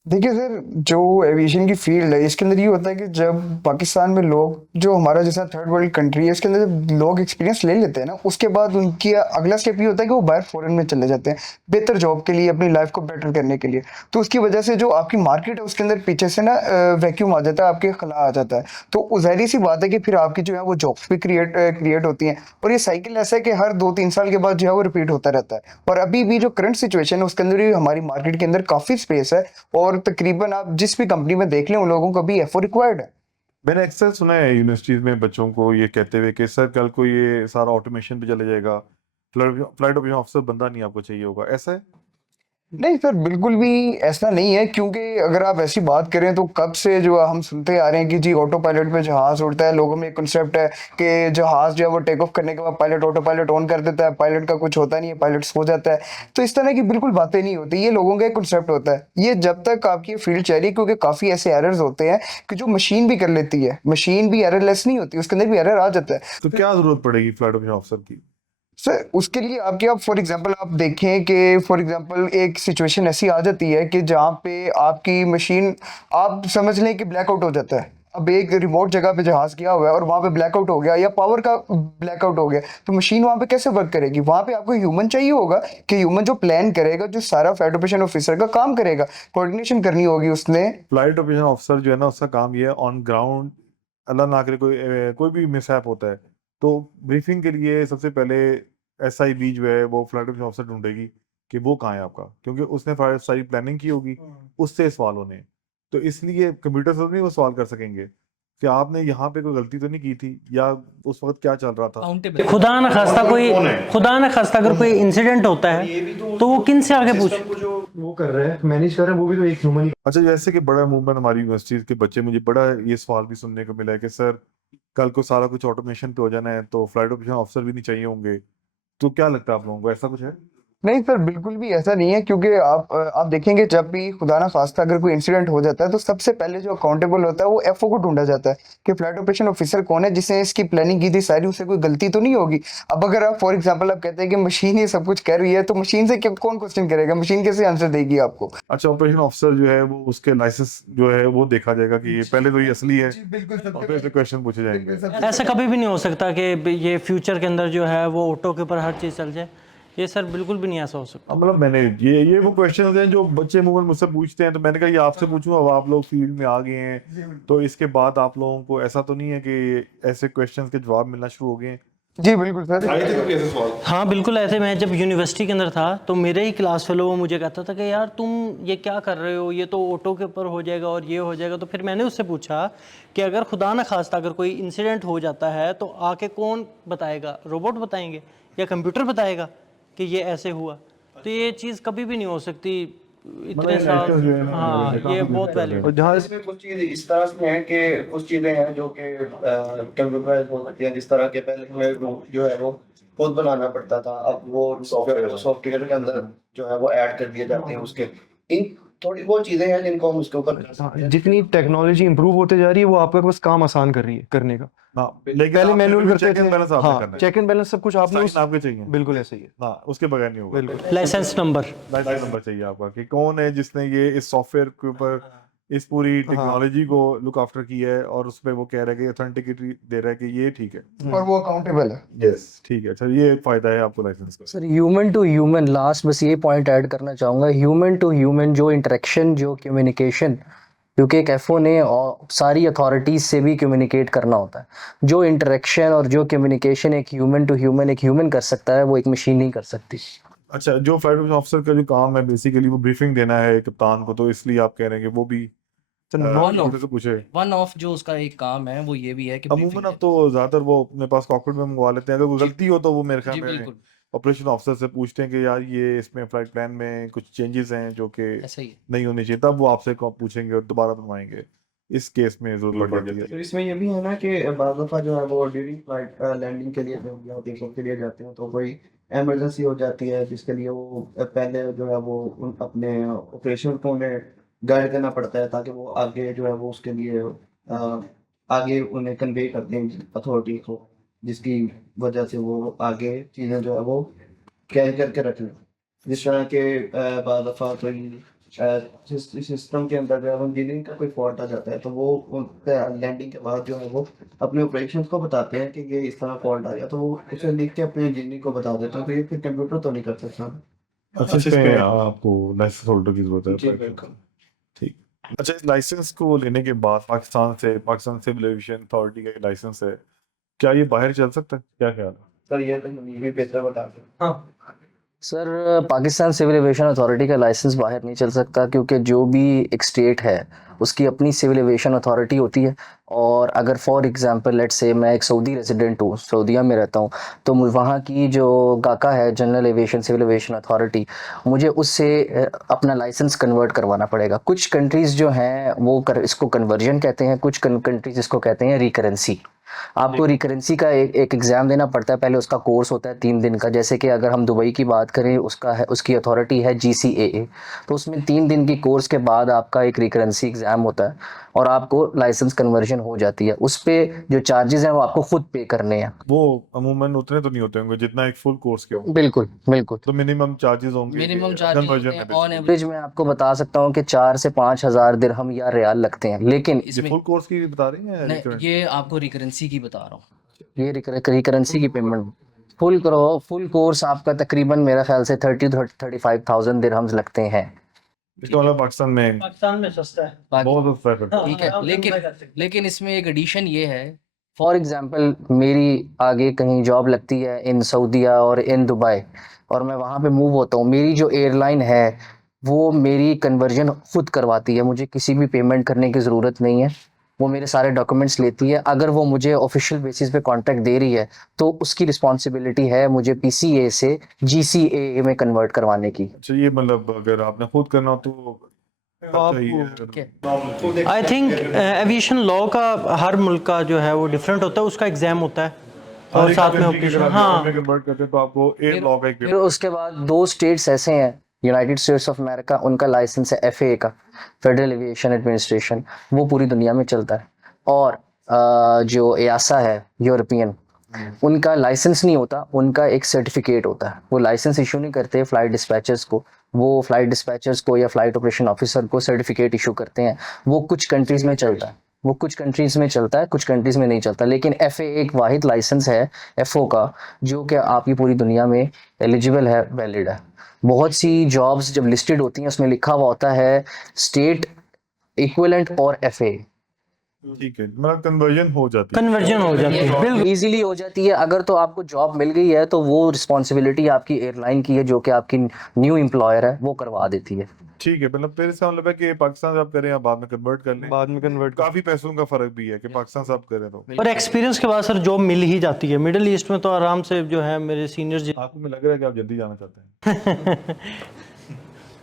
देखिए सर, जो एविएशन की फील्ड है इसके अंदर ये होता है कि जब पाकिस्तान में लोग, जो हमारा जैसा थर्ड वर्ल्ड कंट्री है, इसके अंदर जब लोग एक्सपीरियंस ले लेते हैं ना, उसके बाद उनकी अगला स्टेप ये होता है कि वो बाहर फॉरेन में चले जाते हैं बेहतर जॉब के लिए, अपनी लाइफ को बेटर करने के लिए। तो उसकी वजह से जो आपकी मार्केट है उसके अंदर पीछे से ना वैक्यूम आ जाता है, आपके खला आ जाता है। तो जाहिर सी बात है कि फिर आपकी जो है वो जॉब्स भी क्रिएट होती हैं, और ये साइकिल ऐसा है कि हर 2-3 साल के बाद जो है वो रिपीट होता रहता है। और अभी भी जो करंट सिचुएशन है उसके अंदर भी हमारी मार्केट के अंदर काफ़ी स्पेस है, और तकरीबन आप जिस भी कंपनी में देख लें उन लोगों को भी एफओ रिक्वायर्ड है। मैंने अक्सर सुना है यूनिवर्सिटीज़ में बच्चों को ये कहते हुए कि सर कल को ये सारा ऑटोमेशन पे चले जाएगा, फ्लाइट ऑपरेशन ऑफिसर बंदा नहीं आपको चाहिए होगा, ऐसा है? नहीं सर, बिल्कुल भी ऐसा नहीं है, क्योंकि अगर आप ऐसी बात करें तो कब से जो हम सुनते आ रहे हैं कि जी ऑटो पायलट पे जहाज उड़ता है। लोगों में एक कंसेप्ट है कि जहाज जो है वो टेक ऑफ करने के बाद पायलट ऑटो पायलट ऑन कर देता है, पायलट का कुछ होता नहीं है, पायलट सो जाता है। तो इस तरह की बिल्कुल बातें नहीं होती, ये लोगों का एक कंसेप्ट होता है। ये जब तक आपकी फील्ड चल रही है, क्योंकि काफ़ी ऐसे एरर्स होते हैं कि जो मशीन भी कर लेती है, मशीन भी एररलेस नहीं होती, उसके अंदर भी एरर आ जाता है। तो क्या जरूरत पड़ेगी फ्लाइट ऑपरेशन ऑफिसर की? सर उसके लिए आपके आप फॉर एग्जांपल आप देखें कि फॉर एग्जांपल एक सिचुएशन ऐसी आ जाती है कि जहाँ पे आपकी मशीन, आप समझ लें कि ब्लैकआउट हो जाता है। अब एक रिमोट जगह पे जहाज गया हुआ है और वहाँ पे ब्लैकआउट हो गया या पावर का ब्लैकआउट हो गया, तो मशीन वहाँ पे कैसे वर्क करेगी? वहाँ पे आपको ह्यूमन चाहिए होगा कि ह्यूमन जो प्लान करेगा, जो सारा फ्लाइट ऑपरेशन ऑफिसर का काम करेगा, कोऑर्डिनेशन करनी होगी उसने। फ्लाइट ऑपरेशन ऑफिसर जो है ना, उसका काम ये है ऑन ग्राउंड, अल्लाह ना करे कोई भी मिसहैप होता है तो ब्रीफिंग के लिए सबसे पहले SIB जो है वो फ्लाइट ऑपरेशन ऑफिसर ढूंढेगी कि वो कहाँ है आपका, क्योंकि उसने सारी प्लानिंग की होगी, उससे सवाल होने हैं। तो इसलिए कंप्यूटर से तो नहीं वो सवाल कर सकेंगे कि आपने यहाँ पे कोई गलती तो नहीं की थी, या उस वक्त क्या चल रहा था। काउंटेबल खुदा न खास्ता अगर कोई इंसिडेंट होता है तो वो किन से आगे पूछ वो कर रहे हैं, मैनेज कर रहे हैं, वो भी तो एक ह्यूमन ही। अच्छा, जैसे कि बड़ा मूवमेंट हमारी यूनिवर्सिटी के बच्चे, मुझे बड़ा ये सवाल भी सुनने को मिला है कि सर कल को सारा कुछ ऑटोमेशन पे हो जाना है तो फ्लाइट ऑपरेशन ऑफिसर भी नहीं चाहिए होंगे। तो क्या लगता है आप लोगों को, ऐसा कुछ है? नहीं सर, बिल्कुल भी ऐसा नहीं है, क्योंकि आप देखेंगे जब भी खुदा ना खास्ता अगर कोई इंसिडेंट हो जाता है तो सबसे पहले जो अकाउंटेबल होता है वो FO को ढूंढा जाता है कि फ्लाइट ऑपरेशन ऑफिसर कौन है जिसने इसकी प्लानिंग की थी सारी, उसे कोई गलती तो नहीं होगी। अब अगर आप फॉर एग्जांपल आप कहते हैं कि मशीन ही सब कुछ कर रही है, तो मशीन से कौन क्वेश्चन करेगा? मशीन कैसे आंसर देगी आपको? अच्छा, ऑपरेशन ऑफिसर जो है वो उसके लाइसेंस जो है वो देखा जाएगा कि ये पहले तो ये असली है, और फिर से क्वेश्चन पूछे जाएंगे। ऐसा कभी भी नहीं हो सकता कि ये फ्यूचर के अंदर जो है वो ऑटो के ऊपर हर चीज़ चल जाए। ये सर बिल्कुल भी नहीं ऐसा हो सकता। मतलब मैंने ये वो क्वेश्चन हैं जो बच्चे मूवमेंट मुझसे पूछते हैं, तो मैंने कहा ये आपसे पूछूं, अब आप लोग फील्ड में आ गए हैं तो इसके बाद आप लोगों को ऐसा तो नहीं है कि ऐसे क्वेश्चंस के जवाब मिलना शुरू हो गए हैं? जी बिल्कुल सर। हाँ बिल्कुल, ऐसे मैं जब यूनिवर्सिटी के अंदर था तो मेरे ही क्लास फेलो वो मुझे कहता था कि यार तुम ये क्या कर रहे हो, ये तो ऑटो के ऊपर हो जाएगा और ये हो जाएगा। तो फिर मैंने उससे पूछा कि अगर खुदा न खास्ता अगर कोई इंसिडेंट हो जाता है तो आके कौन बताएगा? रोबोट बताएंगे या कंप्यूटर बताएगा कि ये ऐसे हुआ? तो ये चीज़ कभी भी नहीं हो सकती इतने साल। हाँ, ये बहुत वैलिड। और जहाँ इसमें कुछ चीज़ इस तरह से हैं कि कुछ चीज़ें हैं जो कि कंप्यूटराइज हो सकती हैं, जिस तरह के पहले हमें जो है वो खुद बनाना पड़ता था, अब वो सॉफ्टवेयर के अंदर जो है वो ऐड कर दिए जाते हैं उसके। इन थोड़ी बहुत चीज़ें हैं जिनको हम उसके ऊपर कर सकते हैं। जितनी टेक्नोलॉजी इंप्रूव होते जा रही है वो आपका बस काम आसान कर रही है करने का। हाँ, लेकिन पहले आपने मैनुअल भी करते check and थे। balance आपने हाँ, करना है। चेक एंड बैलेंस सब कुछ आपने साइन आपके चाहिए। बिल्कुल ऐसे ही है। हाँ, उसके बगैर नहीं होगा। बिल्कुल। Licence number. लाइसेंस नंबर चाहिए आपका कि कौन है जिसने ये इस सॉफ्टवेयर के ऊपर इस पूरी टेक्नोलॉजी को लुक आफ्टर किया है, और उसमें वो कह रहा है कि ऑथेंटिसिटी दे रहा है कि ये ठीक है। और वो अकाउंटेबल है। यस, ठीक है। अच्छा, ये फायदा है आपको लाइसेंस का। Sir human to human, last बस ये पॉइंट ऐड करना चाहूँगा, ह्यूमन टू ह्यूमन जो इंटरेक्शन, जो कम्युनिकेशन, क्योंकि एक FO ने सारी अथॉरिटीज़ से भी कम्युनिकेट करना होता है, जो इंटरेक्शन और जो कम्युनिकेशन एक ह्यूमन टू ह्यूमन एक ह्यूमन कर सकता है वो एक मशीन नहीं कर सकती। अच्छा, जो फ्लाइट ऑपरेशन ऑफिसर का जो काम है बेसिकली वो ब्रीफिंग देना है कप्तान को, तो इसलिए आप कह रहे हैं कि वो भी कंप्यूटर से पूछे। वन ऑफ जो उसका एक काम है वो ये भी है कि अमूमन अब तो ज्यादातर वो अपने पास कॉकपिट में मंगवा लेते हैं, अगर कोई गलती हो तो वो मेरे ख्याल जी में बिल्कुल ऑपरेशन ऑफिसर से पूछते हैं कि यार ये इसमें फ्लाइट प्लान में कुछ चेंजेस हैं जो कि ऐसा ही है। नहीं होने चाहिए, तब वो आपसे पूछेंगे और दोबारा बनवाएंगे। इस केस में जरूरत पड़ जाती तो है। इसमें ये भी है ना कि बाज़ दफ़ा जो है वो ड्यूरिंग फ्लाइट लैंडिंग के लिए जब या टेकऑफ के लिए जाते हैं तो कोई इमरजेंसी हो जाती है, जिसके लिए वो पहले जो है वो उन अपने ऑपरेशन को उन्हें गाइड करना पड़ता है ताकि वो आगे जो है वो उसके लिए आगे उन्हें कन्वे कर दें अथॉरिटी को, जिसकी वजह से वो आगे चीज़ें जो है वो कैरी करके रख लें। जिस तरह के बाज़ दफ़ा कोई सिस्टम के अंदर जो है इंजीनियरिंग का कोई फॉल्ट आ जाता है तो वो लैंडिंग के बाद जो है वो अपने ऑपरेशंस को बताते हैं कि ये इस तरह फॉल्ट आ गया, तो वो उसे लिख के अपने इंजीनियरिंग को बता देते हैं, तो ये फिर कंप्यूटर तो नहीं कर सकता। अच्छा, इसमें आपको लाइसेंस होल्डर की जरूरत जी है। बिल्कुल। ठीक। अच्छा, इस लाइसेंस को लेने के बाद पाकिस्तान सिविल एविएशन अथॉरिटी का लाइसेंस है, क्या ये बाहर चल सकता है? क्या ख्याल है? सर ये तो भी बेहतर बता दें। हाँ, sir Pakistan civil aviation authority का लाइसेंस बाहर नहीं चल सकता, क्योंकि जो भी एक स्टेट है उसकी अपनी सिविल एविएशन अथॉरिटी होती है। और अगर फॉर एग्जांपल लेट्स से मैं एक सऊदी रेजिडेंट हूँ, सऊदीया में रहता हूँ, तो वहाँ की जो गाका है, general aviation civil aviation authority, मुझे उससे अपना लाइसेंस कन्वर्ट करवाना पड़ेगा। कुछ कंट्रीज़ जो हैं वो इसको कन्वर्जन कहते हैं, कुछ कंट्रीज़ इसको कहते हैं रिकरेंसी। आपको रिकरेंसी का एक एग्ज़ाम देना पड़ता है, पहले उसका कोर्स होता है 3 दिन का। जैसे कि अगर हम दुबई की बात करें, उसकी अथॉरिटी है GCAA, तो उसमें 3 दिन की कोर्स के बाद आपका एक रिकरेंसी एग्ज़ाम होता है और आपको लाइसेंस कन्वर्जन हो जाती है। उस पे जो चार्जेस हैं वो आपको खुद पे करने हैं। वो अमूमन उतने तो नहीं होते होंगे जितना एक फुल कोर्स के होंगे, बिल्कुल बिल्कुल। तो मिनिमम चार्जेस होंगे मिनिमम चार्जेस कन्वर्जन होते में हैं ऑन basically। एवरेज मैं आपको बता सकता हूँ कि 4 से 5 हज़ार दिरहम या रियाल लगते हैं, लेकिन ये इसमें फुल कोर्स की बता रही हैं या नहीं, recurrent? ये आपको रिकरेंसी की बता रहा हूँ। ये रिकरेंसी की पेमेंट फुल कोर्स आपका तकरीबन मेरा ख्याल से 35,000 दिरहम्स लगते हैं। इसका मतलब पाकिस्तान में पाकिस्तान में सस्ता है। बहुत सस्ता है फिर तो। ठीक है, आराम से लेकिन apply कर सकते हैं। लेकिन इसमें एक एडिशन ये है, फॉर एग्जांपल मेरी आगे कहीं जॉब लगती है इन सऊदीया और इन दुबई, और मैं वहाँ पे मूव होता हूँ, मेरी जो एयरलाइन है वो मेरी कन्वर्जन खुद करवाती है, मुझे किसी भी पेमेंट करने की ज़रूरत नहीं है। वो मेरे सारे डॉक्यूमेंट्स लेती है। अगर वो मुझे ऑफिशियल बेसिस पे कॉन्ट्रैक्ट दे रही है तो उसकी रिस्पॉन्सिबिलिटी है मुझे PCA से GCAA में कन्वर्ट करवाने की। अच्छा, ये मतलब अगर आपने खुद करना हो तो खर्चा ही है। ठीक है। आई थिंक एविएशन लॉ का हर मुल्क का जो है वो डिफरेंट होता है, उसका एग्ज़ाम होता है और हर एक साथ में country के अगर ऑपरेशन। आप हाँ में कन्वर्ट करते हैं तो आपको एयर लॉ का एक फिर उसके बाद 2 स्टेट्स ऐसे हैं, यूनाइटेड स्टेट्स ऑफ अमेरिका, उनका लाइसेंस है FAA का, फेडरल एविएशन एडमिनिस्ट्रेशन, वो पूरी दुनिया में चलता है। और जो EASA है यूरोपियन, उनका लाइसेंस नहीं होता, उनका एक सर्टिफिकेट होता है। वो लाइसेंस इशू नहीं करते फ्लाइट डिस्पैचर्स को, वो फ्लाइट डिस्पैचर्स को या फ्लाइट ऑपरेशन ऑफिसर को सर्टिफिकेट इशू करते हैं। वो कुछ कंट्रीज में चलता है, कुछ कंट्रीज में नहीं चलता। लेकिन FAA एक वाहिद लाइसेंस है FO का, जो कि आपकी पूरी दुनिया में एलिजिबल है, वैलिड है। बहुत सी जॉब्स जब लिस्टेड होती हैं उसमें लिखा हुआ होता है स्टेट इक्विवेलेंट और FAA। ठीक है, मतलब कन्वर्जन हो जाती है। कन्वर्जन हो जाती है बिल्कुल। इजीली हो जाती है। अगर तो आपको जॉब मिल गई है तो वो रिस्पॉन्सिबिलिटी आपकी एयरलाइन की है, जो कि आपकी न्यू एम्प्लॉयर है, वो करवा देती है। ठीक है, मतलब फिर इसका मतलब है कि पाकिस्तान से आप करें या बाद में कन्वर्ट कर लें, बाद में कन्वर्ट काफी पैसों का फर्क भी है कि पाकिस्तान से आप करें तो। और एक्सपीरियंस के बाद सर जॉब मिल ही जाती है। मिडिल ईस्ट में तो आराम से जो है मेरे सीनियर्स आपको मुझे लग रहा है कि आप जल्दी जाना चाहते हैं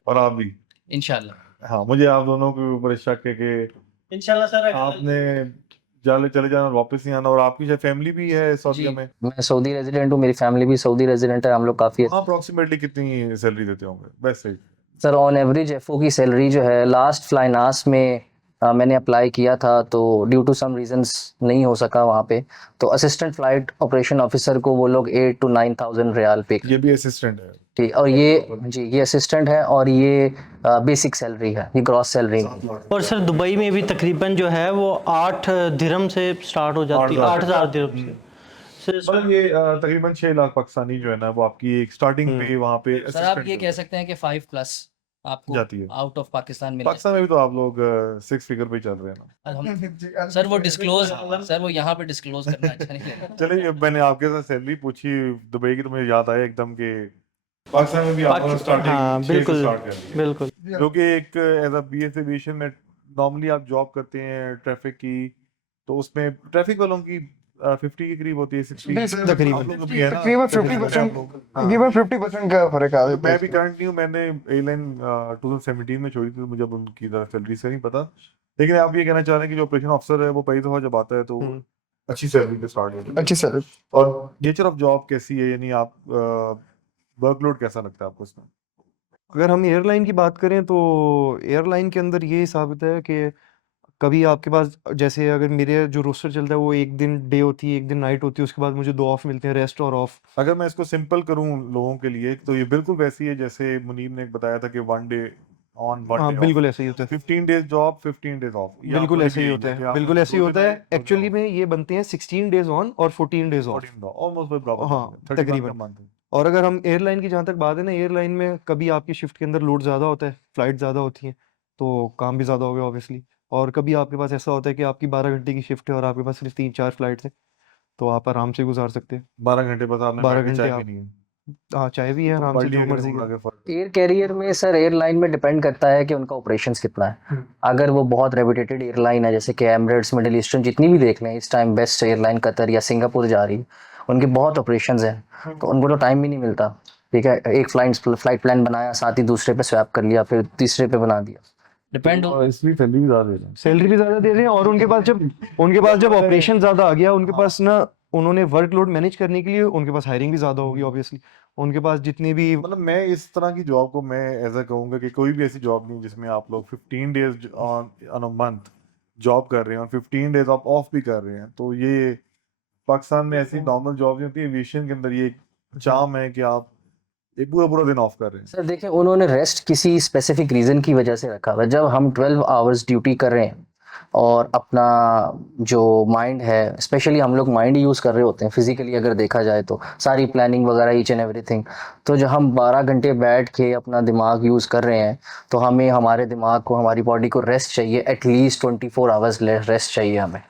और आप भी। इंशाल्लाह। हाँ, मुझे आप दोनों के ऊपर शक है कि इंशाल्लाह सर आपने चले जाना और वापस नहीं आना, और आपकी शायद फैमिली भी है सऊदीया में। मैं सऊदी रेजिडेंट हूँ, मेरी फैमिली भी सऊदी रेजिडेंट है, हम लोग काफ़ी। अप्रोक्सीमेटली कितनी सैलरी देते होंगे वैसे? सर ऑन एवरेज FO की सैलरी जो है, लास्ट फ्लाइनास में मैंने अप्लाई किया था तो ड्यू टू सम रीजंस नहीं हो सका वहाँ पे, तो असिस्टेंट फ्लाइट ऑपरेशन ऑफिसर को वो लोग 8 to 9,000 रियाल पे। ये भी असिस्टेंट है? ठीक, और ये असिस्टेंट है, और ये बेसिक सैलरी है, ये ग्रॉस सैलरी। और सर दुबई में भी तकरीबन जो है वो 8 दिरहम से स्टार्ट हो जाती है, 8,000 दिरहम से। मतलब ये तकरीबन 6 लाख पाकिस्तानी जो है ना, वो आपकी एक स्टार्टिंग पे वहाँ पे सर आप assistant ये के कह ऊपर सकते हैं कि 5+ आपको जाती है। आउट ऑफ पाकिस्तान मिल पाकिस्तान में भी तो आप लोग 6 फिगर पे चल रहे हैं ना। हम सर वो डिस्क्लोज, सर वो यहाँ पे डिस्क्लोज करना अच्छा नहीं लगता। चलिए, मैंने आपके साथ सैलरी पूछी दुबई की तो मुझे याद आया एकदम के पाकिस्तान में भी आपने हाँ स्टार्टिंग 6 से बिल्कुल स्टार्ट कर दी, बिल्कुल। जो कि एक एज अ BS एविएशन में नॉर्मली आप जॉब करते हैं ट्रैफिक की, तो उसमें ट्रैफिक वालों की 50 के करीब होती है, 60 तकरीबन। आप लोगों की है ना? तकरीबन 50% का फर्क आ तो जाता मैं है। भी करंट नहीं हूँ, मैंने एयरलाइन 2017 में छोड़ी थी, तो मुझे अब उनकी सैलरी से नहीं पता। लेकिन आप ये कहना चाह रहे हैं कि जो ऑपरेशन ऑफिसर है वो पहली दफा जब आता है तो अच्छी सैलरी पे स्टार्ट होती है। अच्छी सैलरी। और नेचर ऑफ जॉब कैसी है, यानी आप वर्कलोड कैसा लगता है आपको इसमें? अगर हम एयरलाइन की बात करें तो एयरलाइन के अंदर ये साबित है कि कभी आपके पास, जैसे अगर मेरे जो रोस्टर चलता है वो एक दिन डे होती है, एक दिन नाइट होती है, उसके बाद मुझे 2 ऑफ मिलते हैं, रेस्ट और ऑफ। अगर मैं इसको सिंपल करूं लोगों के लिए, तो ये बिल्कुल वैसी है जैसे मुनीब ने बताया था कि 1 डे ऑन 1 हाँ डे बिल्कुल ऐसा ही होता है, 15 डेज जॉब 15 डेज ऑफ। बिल्कुल ऐसे ही होता है, बिल्कुल ऐसे ही होता है। एक्चुअली में ये बनते हैं 16 डेज ऑन और 14 डेज ऑफ। ऑलमोस्ट बराबर, हाँ, 31 तकरीबन। का मंथ है। और अगर हम एयरलाइन की जहाँ तक बात है ना, एयरलाइन में कभी आपकी शिफ्ट के अंदर लोड ज़्यादा होता है, फ्लाइट ज़्यादा होती हैं, तो काम भी ज़्यादा हो गया ऑब्वियसली। और कभी आपके पास ऐसा होता है कि आपकी 12 घंटे की शिफ्ट है और आपके पास सिर्फ 3-4 फ्लाइट्स हैं, तो आप आराम से गुजार सकते हैं। 12 घंटे बस आपने 12 बैठ के घंटे चाय आप पीनी है। हाँ चाहे भी है आराम से जो मर्जी के। एयर कैरियर में सर एयरलाइन में डिपेंड करता है कि उनका ऑपरेशंस कितना है। अगर वो बहुत रेपुटेटेड एयरलाइन है जैसे कि एमिरेट्स, मिडिल ईस्टर्न, जितनी भी देख लें इस टाइम बेस्ट एयरलाइन कतर या सिंगापुर जा रही है, उनके बहुत ऑपरेशंस हैं तो उनको तो टाइम भी नहीं मिलता। ठीक है, एक फ्लाइट प्लान बनाया, साथ ही दूसरे पे स्वैप कर लिया, फिर तीसरे पे बना दिया। डिपेंड हो इसलिए सैलरी भी ज़्यादा दे रहे हैं। सैलरी भी ज्यादा दे रहे हैं और उनके पास जब ऑपरेशन ज्यादा आ गया, उनके पास ना उन्होंने वर्कलोड मैनेज करने के लिए उनके पास हायरिंग भी ज्यादा होगी ऑब्वियसली। उनके पास जितनी भी मतलब मैं इस तरह की जॉब को मैं ऐसा कहूँगा कि कोई भी ऐसी जॉब नहीं जिसमें आप लोग 15 days on a month job कर रहे हैं और 15 डेज आप ऑफ भी कर रहे हैं। तो ये पाकिस्तान में ऐसी नॉर्मल जॉब नहीं होती। एविएशन के अंदर ये एक चार्म है कि आप एक पूरा पूरा दिन ऑफ कर रहे हैं। सर देखें, उन्होंने रेस्ट किसी स्पेसिफिक रीज़न की वजह से रखा हुआ है। जब हम 12 आवर्स ड्यूटी कर रहे हैं और अपना जो माइंड है, स्पेशली हम लोग माइंड यूज़ कर रहे होते हैं फिजिकली अगर देखा जाए तो, सारी प्लानिंग वगैरह ईच एंड एवरीथिंग, तो जब हम 12 घंटे बैठ के अपना दिमाग यूज़ कर रहे हैं तो हमें हमारे दिमाग को, हमारी बॉडी को रेस्ट चाहिए। एटलीस्ट 24 आवर्स रेस्ट चाहिए हमें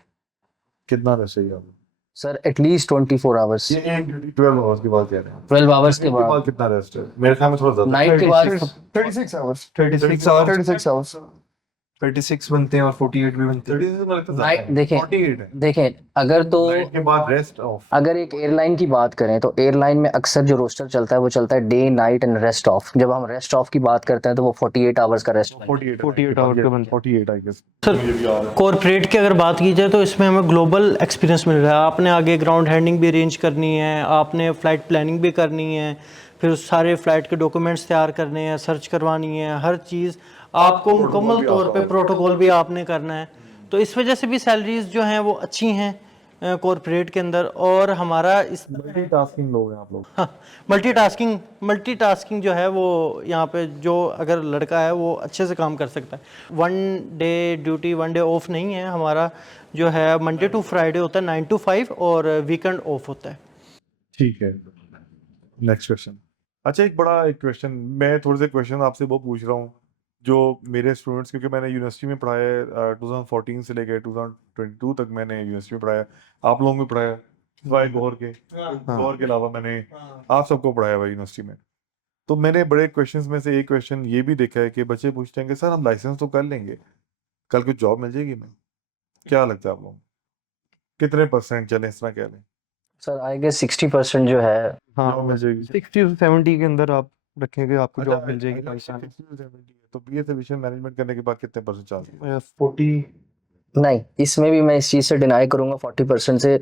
कितना रेस्ट चाहिए आपको? Sir, at least 24 hours. ये एक ड्यूटी 12 आवर्स की बात कह रहे हैं। 12 आवर्स के दिन के बाद बाद कितना रेस्ट है? मेरे ख्याल में थोड़ा ज़्यादा। नाइट के बाद 36 आवर्स 36 आवर्स 36 आवर्स 36 बनते हैं और 48 भी बनते हैं। 30 से मुझे लगता है नाइट ज़्यादा है। देखें 48 है। देखें अगर तो नाइट के बाद रेस्ट ऑफ। अगर एक एयरलाइन की बात करें तो एयरलाइन में अक्सर जो रोस्टर चलता है वो चलता है day, night and rest of. जब हम रेस्ट ऑफ की बात करते हैं तो वो 48 आवर्स का रेस्ट 48 आवर्स का बनता है। 48 आई गेस। सर कॉरपोरेट की अगर बात की जाए तो इसमें हमें ग्लोबल एक्सपीरियंस मिल रहा है। आपने आगे ग्राउंड हैंडलिंग भी अरेंज करनी है, आपने फ़्लाइट प्लानिंग भी करनी है, फिर सारे फ़्लाइट के डॉक्यूमेंट्स तैयार करने हैं, सर्च करवानी है, हर चीज़ आपको मुकम्मल तौर पे प्रोटोकॉल भी आपने करना है। तो इस वजह से भी सैलरीज जो हैं वो अच्छी हैं कॉरपोरेट के अंदर। और हमारा इस मल्टीटास्किंग लोग हैं आप लोग। मल्टीटास्किंग जो है वो यहाँ पे जो अगर लड़का है वो अच्छे से काम कर सकता है। 1 डे ड्यूटी 1 डे ऑफ नहीं है हमारा, जो है मंडे टू फ्राइडे होता है 9 to 5 और वीकेंड ऑफ होता है। ठीक है, नेक्स्ट क्वेश्चन। अच्छा, एक क्वेश्चन, मैं थोड़े से क्वेश्चन आपसे वो पूछ रहा हूँ जो मेरे स्टूडेंट्स, क्योंकि मैंने यूनिवर्सिटी में पढ़ाया है 2014 से लेकर 2022 तक मैंने यूनिवर्सिटी में पढ़ाया, आप लोगों में पढ़ाया, सिवाय गौर के अलावा मैंने आप सबको पढ़ाया हुआ यूनिवर्सिटी में। तो मैंने बड़े क्वेश्चंस में से एक क्वेश्चन ये भी देखा है कि बच्चे पूछते हैं कि सर हम लाइसेंस तो कर लेंगे, कल को जॉब मिल जाएगी हमें? क्या लगता है आप लोग कितने % चले, इस तरह कह लें? सर आई गेस 60% जो है हाँ जॉब मिल जाएगी। 60 से 70 के अंदर आप रखेंगे आपको अच्छा, जॉब मिल जाएगी। अगर 60 से 70 है, तो BS एविएशन मैनेजमेंट करने के बाद कितने % चांस है? 40 नहीं, इसमें भी मैं इस चीज़ से डिनाई करूँगा 40% से।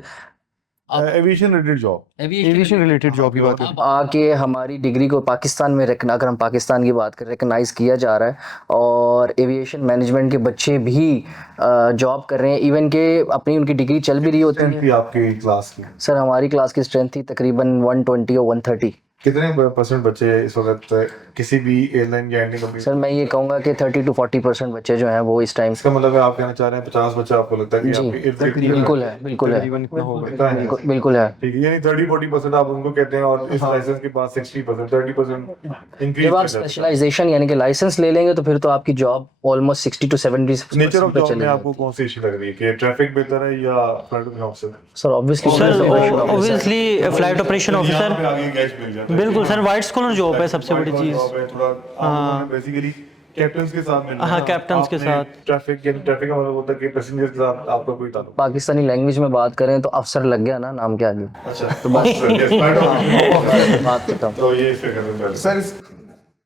Aviation related job, aviation related job की बात अब आके हमारी डिग्री को पाकिस्तान में अगर हम पाकिस्तान की बात करें रिकगनाइज किया जा रहा है और एविएशन मैनेजमेंट के बच्चे भी जॉब कर रहे हैं, इवन के अपनी उनकी डिग्री चल भी रही होती है। थी आपकी क्लास की? सर हमारी क्लास की स्ट्रेंथ थी तकरीबन 120 और 130। कितने % बच्चे इस वक्त किसी भी एयरलाइन या एंडिंग कंपनी? सर मैं ये कहूँगा कि 30 to 40% बच्चे जो हैं वो इस टाइम। इसका मतलब है आप कहना चाह रहे हैं 50 बच्चा आपको लगता है कि जी, आपके इर्द गिर्द बिल्कुल है, बिल्कुल है, तकरीबन इतना होगा। इतना है? बिल्कुल है। ठीक है, यानी 30-40% आप उनको कहते हैं और इस लाइसेंस के बाद 60% 30% इंक्रीज जब आप कर जाता है। स्पेशलाइजेशन यानी कि लाइसेंस ले लेंगे तो फिर तो आपकी job almost 60 to 70% nature of पे जॉब चली में जाएगी। आपको कौन सी इशू लग रही है कि ट्रैफिक बेहतर है या फ्रंट में officer? Sir obviously sir obviously flight operation यहाँ ऑफिसर, पे आगे कैच मिल जाता है। बिल्कुल सर, वाइट कॉलर जॉब है सबसे बड़ी White collar चीज़। job है, थोड़ा बेसिकली कैप्टन्स के साथ मिलना हाँ, है। captains के आपने साथ। ट्रैफिक का मतलब होता है कि पैसेंजर के साथ आपका कोई ताल्लुक। पाकिस्तानी लैंग्वेज में बात करें तो अफसर लग गया ना नाम के आगे। अच्छा, तो बस yes, right on। बात खत्म। तो ये इस पे करना सर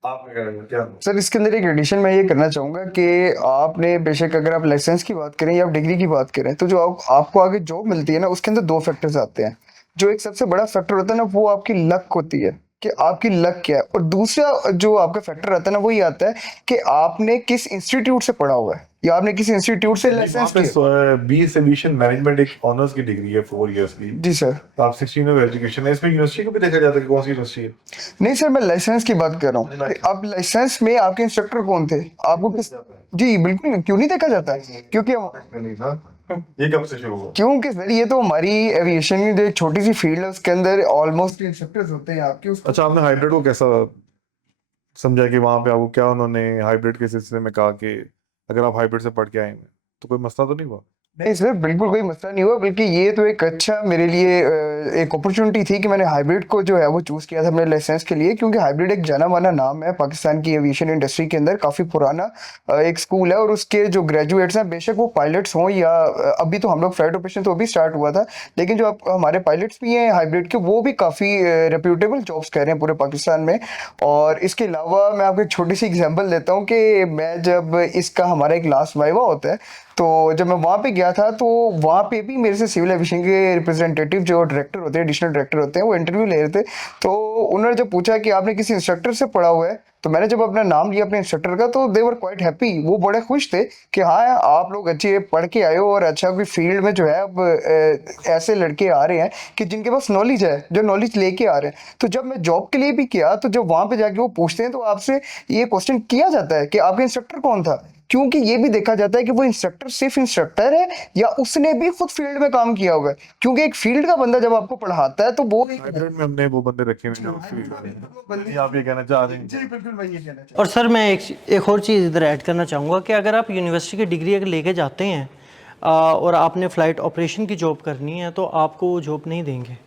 आपने करेंगे क्या? सर इसके अंदर एक एडिशन मैं ये करना चाहूँगा कि आपने बेशक अगर आप लाइसेंस की बात करें या आप डिग्री की बात करें तो जो आपको आगे जॉब मिलती है ना उसके अंदर 2 फैक्टर्स आते हैं। जो एक सबसे बड़ा फैक्टर होता है ना वो आपकी लक होती है कि आपकी लक क्या है, और दूसरा जो आपका फैक्टर आता है ना वो ये आता है कि आपने किस इंस्टीट्यूट से पढ़ा हुआ है या आपने किस इंस्टीट्यूट से लाइसेंस किया। BS एविएशन मैनेजमेंट एक ऑनर्स की डिग्री है 4 इयर्स की। जी सर। तो आप 16 of एजुकेशन है, इसमें यूनिवर्सिटी को भी देखा जाता है कि कौन सी यूनिवर्सिटी है? नहीं सर, मैं लाइसेंस की बात कर रहा हूँ। अब लाइसेंस में आपके इंस्ट्रक्टर कौन थे, आपको किस? जी बिल्कुल, क्यों नहीं देखा जाता है? क्योंकि नहीं था। ये कब से शुरू हुआ? क्योंकि सर ये तो हमारी एविएशन की जो एक छोटी सी फील्ड है उसके अंदर ऑलमोस्ट इंस्ट्रक्टर्स होते हैं आपके उसको। अच्छा, आपने हाइब्रिड को कैसा समझा कि वहां पे आपको क्या उन्होंने हाइब्रिड के सिलसिले में कहा कि अगर आप हाइब्रिड से पढ़ के आए हैं तो कोई मसला तो नहीं हुआ? नहीं सर, बिल्कुल कोई मसला नहीं हुआ, बल्कि ये तो एक अच्छा मेरे लिए एक अपॉर्चुनिटी थी कि मैंने हाइब्रिड को जो है वो चूज़ किया था अपने लाइसेंस के लिए, क्योंकि हाइब्रिड एक जाना माना नाम है पाकिस्तान की एविएशन इंडस्ट्री के अंदर, काफ़ी पुराना एक स्कूल है, और उसके जो ग्रेजुएट्स हैं बेशक वो पायलट्स हों या अभी तो हम लोग फ्लाइट ऑपरेशन तो अभी स्टार्ट हुआ था, लेकिन जो हमारे पायलट्स भी हैं हाइब्रिड के, वो भी काफ़ी रेप्यूटेबल जॉब्स कर रहे हैं पूरे पाकिस्तान में। और इसके अलावा मैं आपको एक छोटी सी एग्जांपल देता हूँ कि मैं जब इसका हमारा एक लास्ट वाइवा होता है, तो जब मैं वहाँ पे गया था तो वहाँ पे भी मेरे से सिविल एविएशन के रिप्रेजेंटेटिव जो डायरेक्टर होते हैं, एडिशनल डायरेक्टर होते हैं, वो इंटरव्यू ले रहे थे। तो उन्होंने जब पूछा कि आपने किसी इंस्ट्रक्टर से पढ़ा हुआ है, तो मैंने जब अपना नाम लिया अपने इंस्ट्रक्टर का, तो दे वर क्वाइट हैप्पी, वो बड़े खुश थे कि हाँ आप लोग अच्छे पढ़ के आए हो और अच्छा कोई फील्ड में जो है अब ऐसे लड़के आ रहे हैं कि जिनके पास नॉलेज है, जो नॉलेज लेके आ रहे हैं। तो जब मैं जॉब के लिए भी किया, तो जब वहाँ पे जाके वो पूछते हैं तो आपसे ये क्वेश्चन किया जाता है कि आपका इंस्ट्रक्टर कौन था, क्योंकि ये भी देखा जाता है कि वो इंस्ट्रक्टर सिर्फ इंस्ट्रक्टर है या उसने भी खुद फील्ड में काम किया हुआ है, क्योंकि एक फील्ड का बंदा जब आपको पढ़ाता है तो वो हाइब्रिड में हमने वो बंदे रखे हुए हैं जो फील्ड वाले हैं। आप ये कहना चाह रहे हैं? जी बिल्कुल, मैं ये कहना और सर मैं एक और चीज़ इधर ऐड करना चाहूँगा कि अगर आप यूनिवर्सिटी की डिग्री अगर लेके जाते हैं और आपने फ़्लाइट ऑपरेशन की जॉब करनी है, तो आपको वो जॉब नहीं देंगे।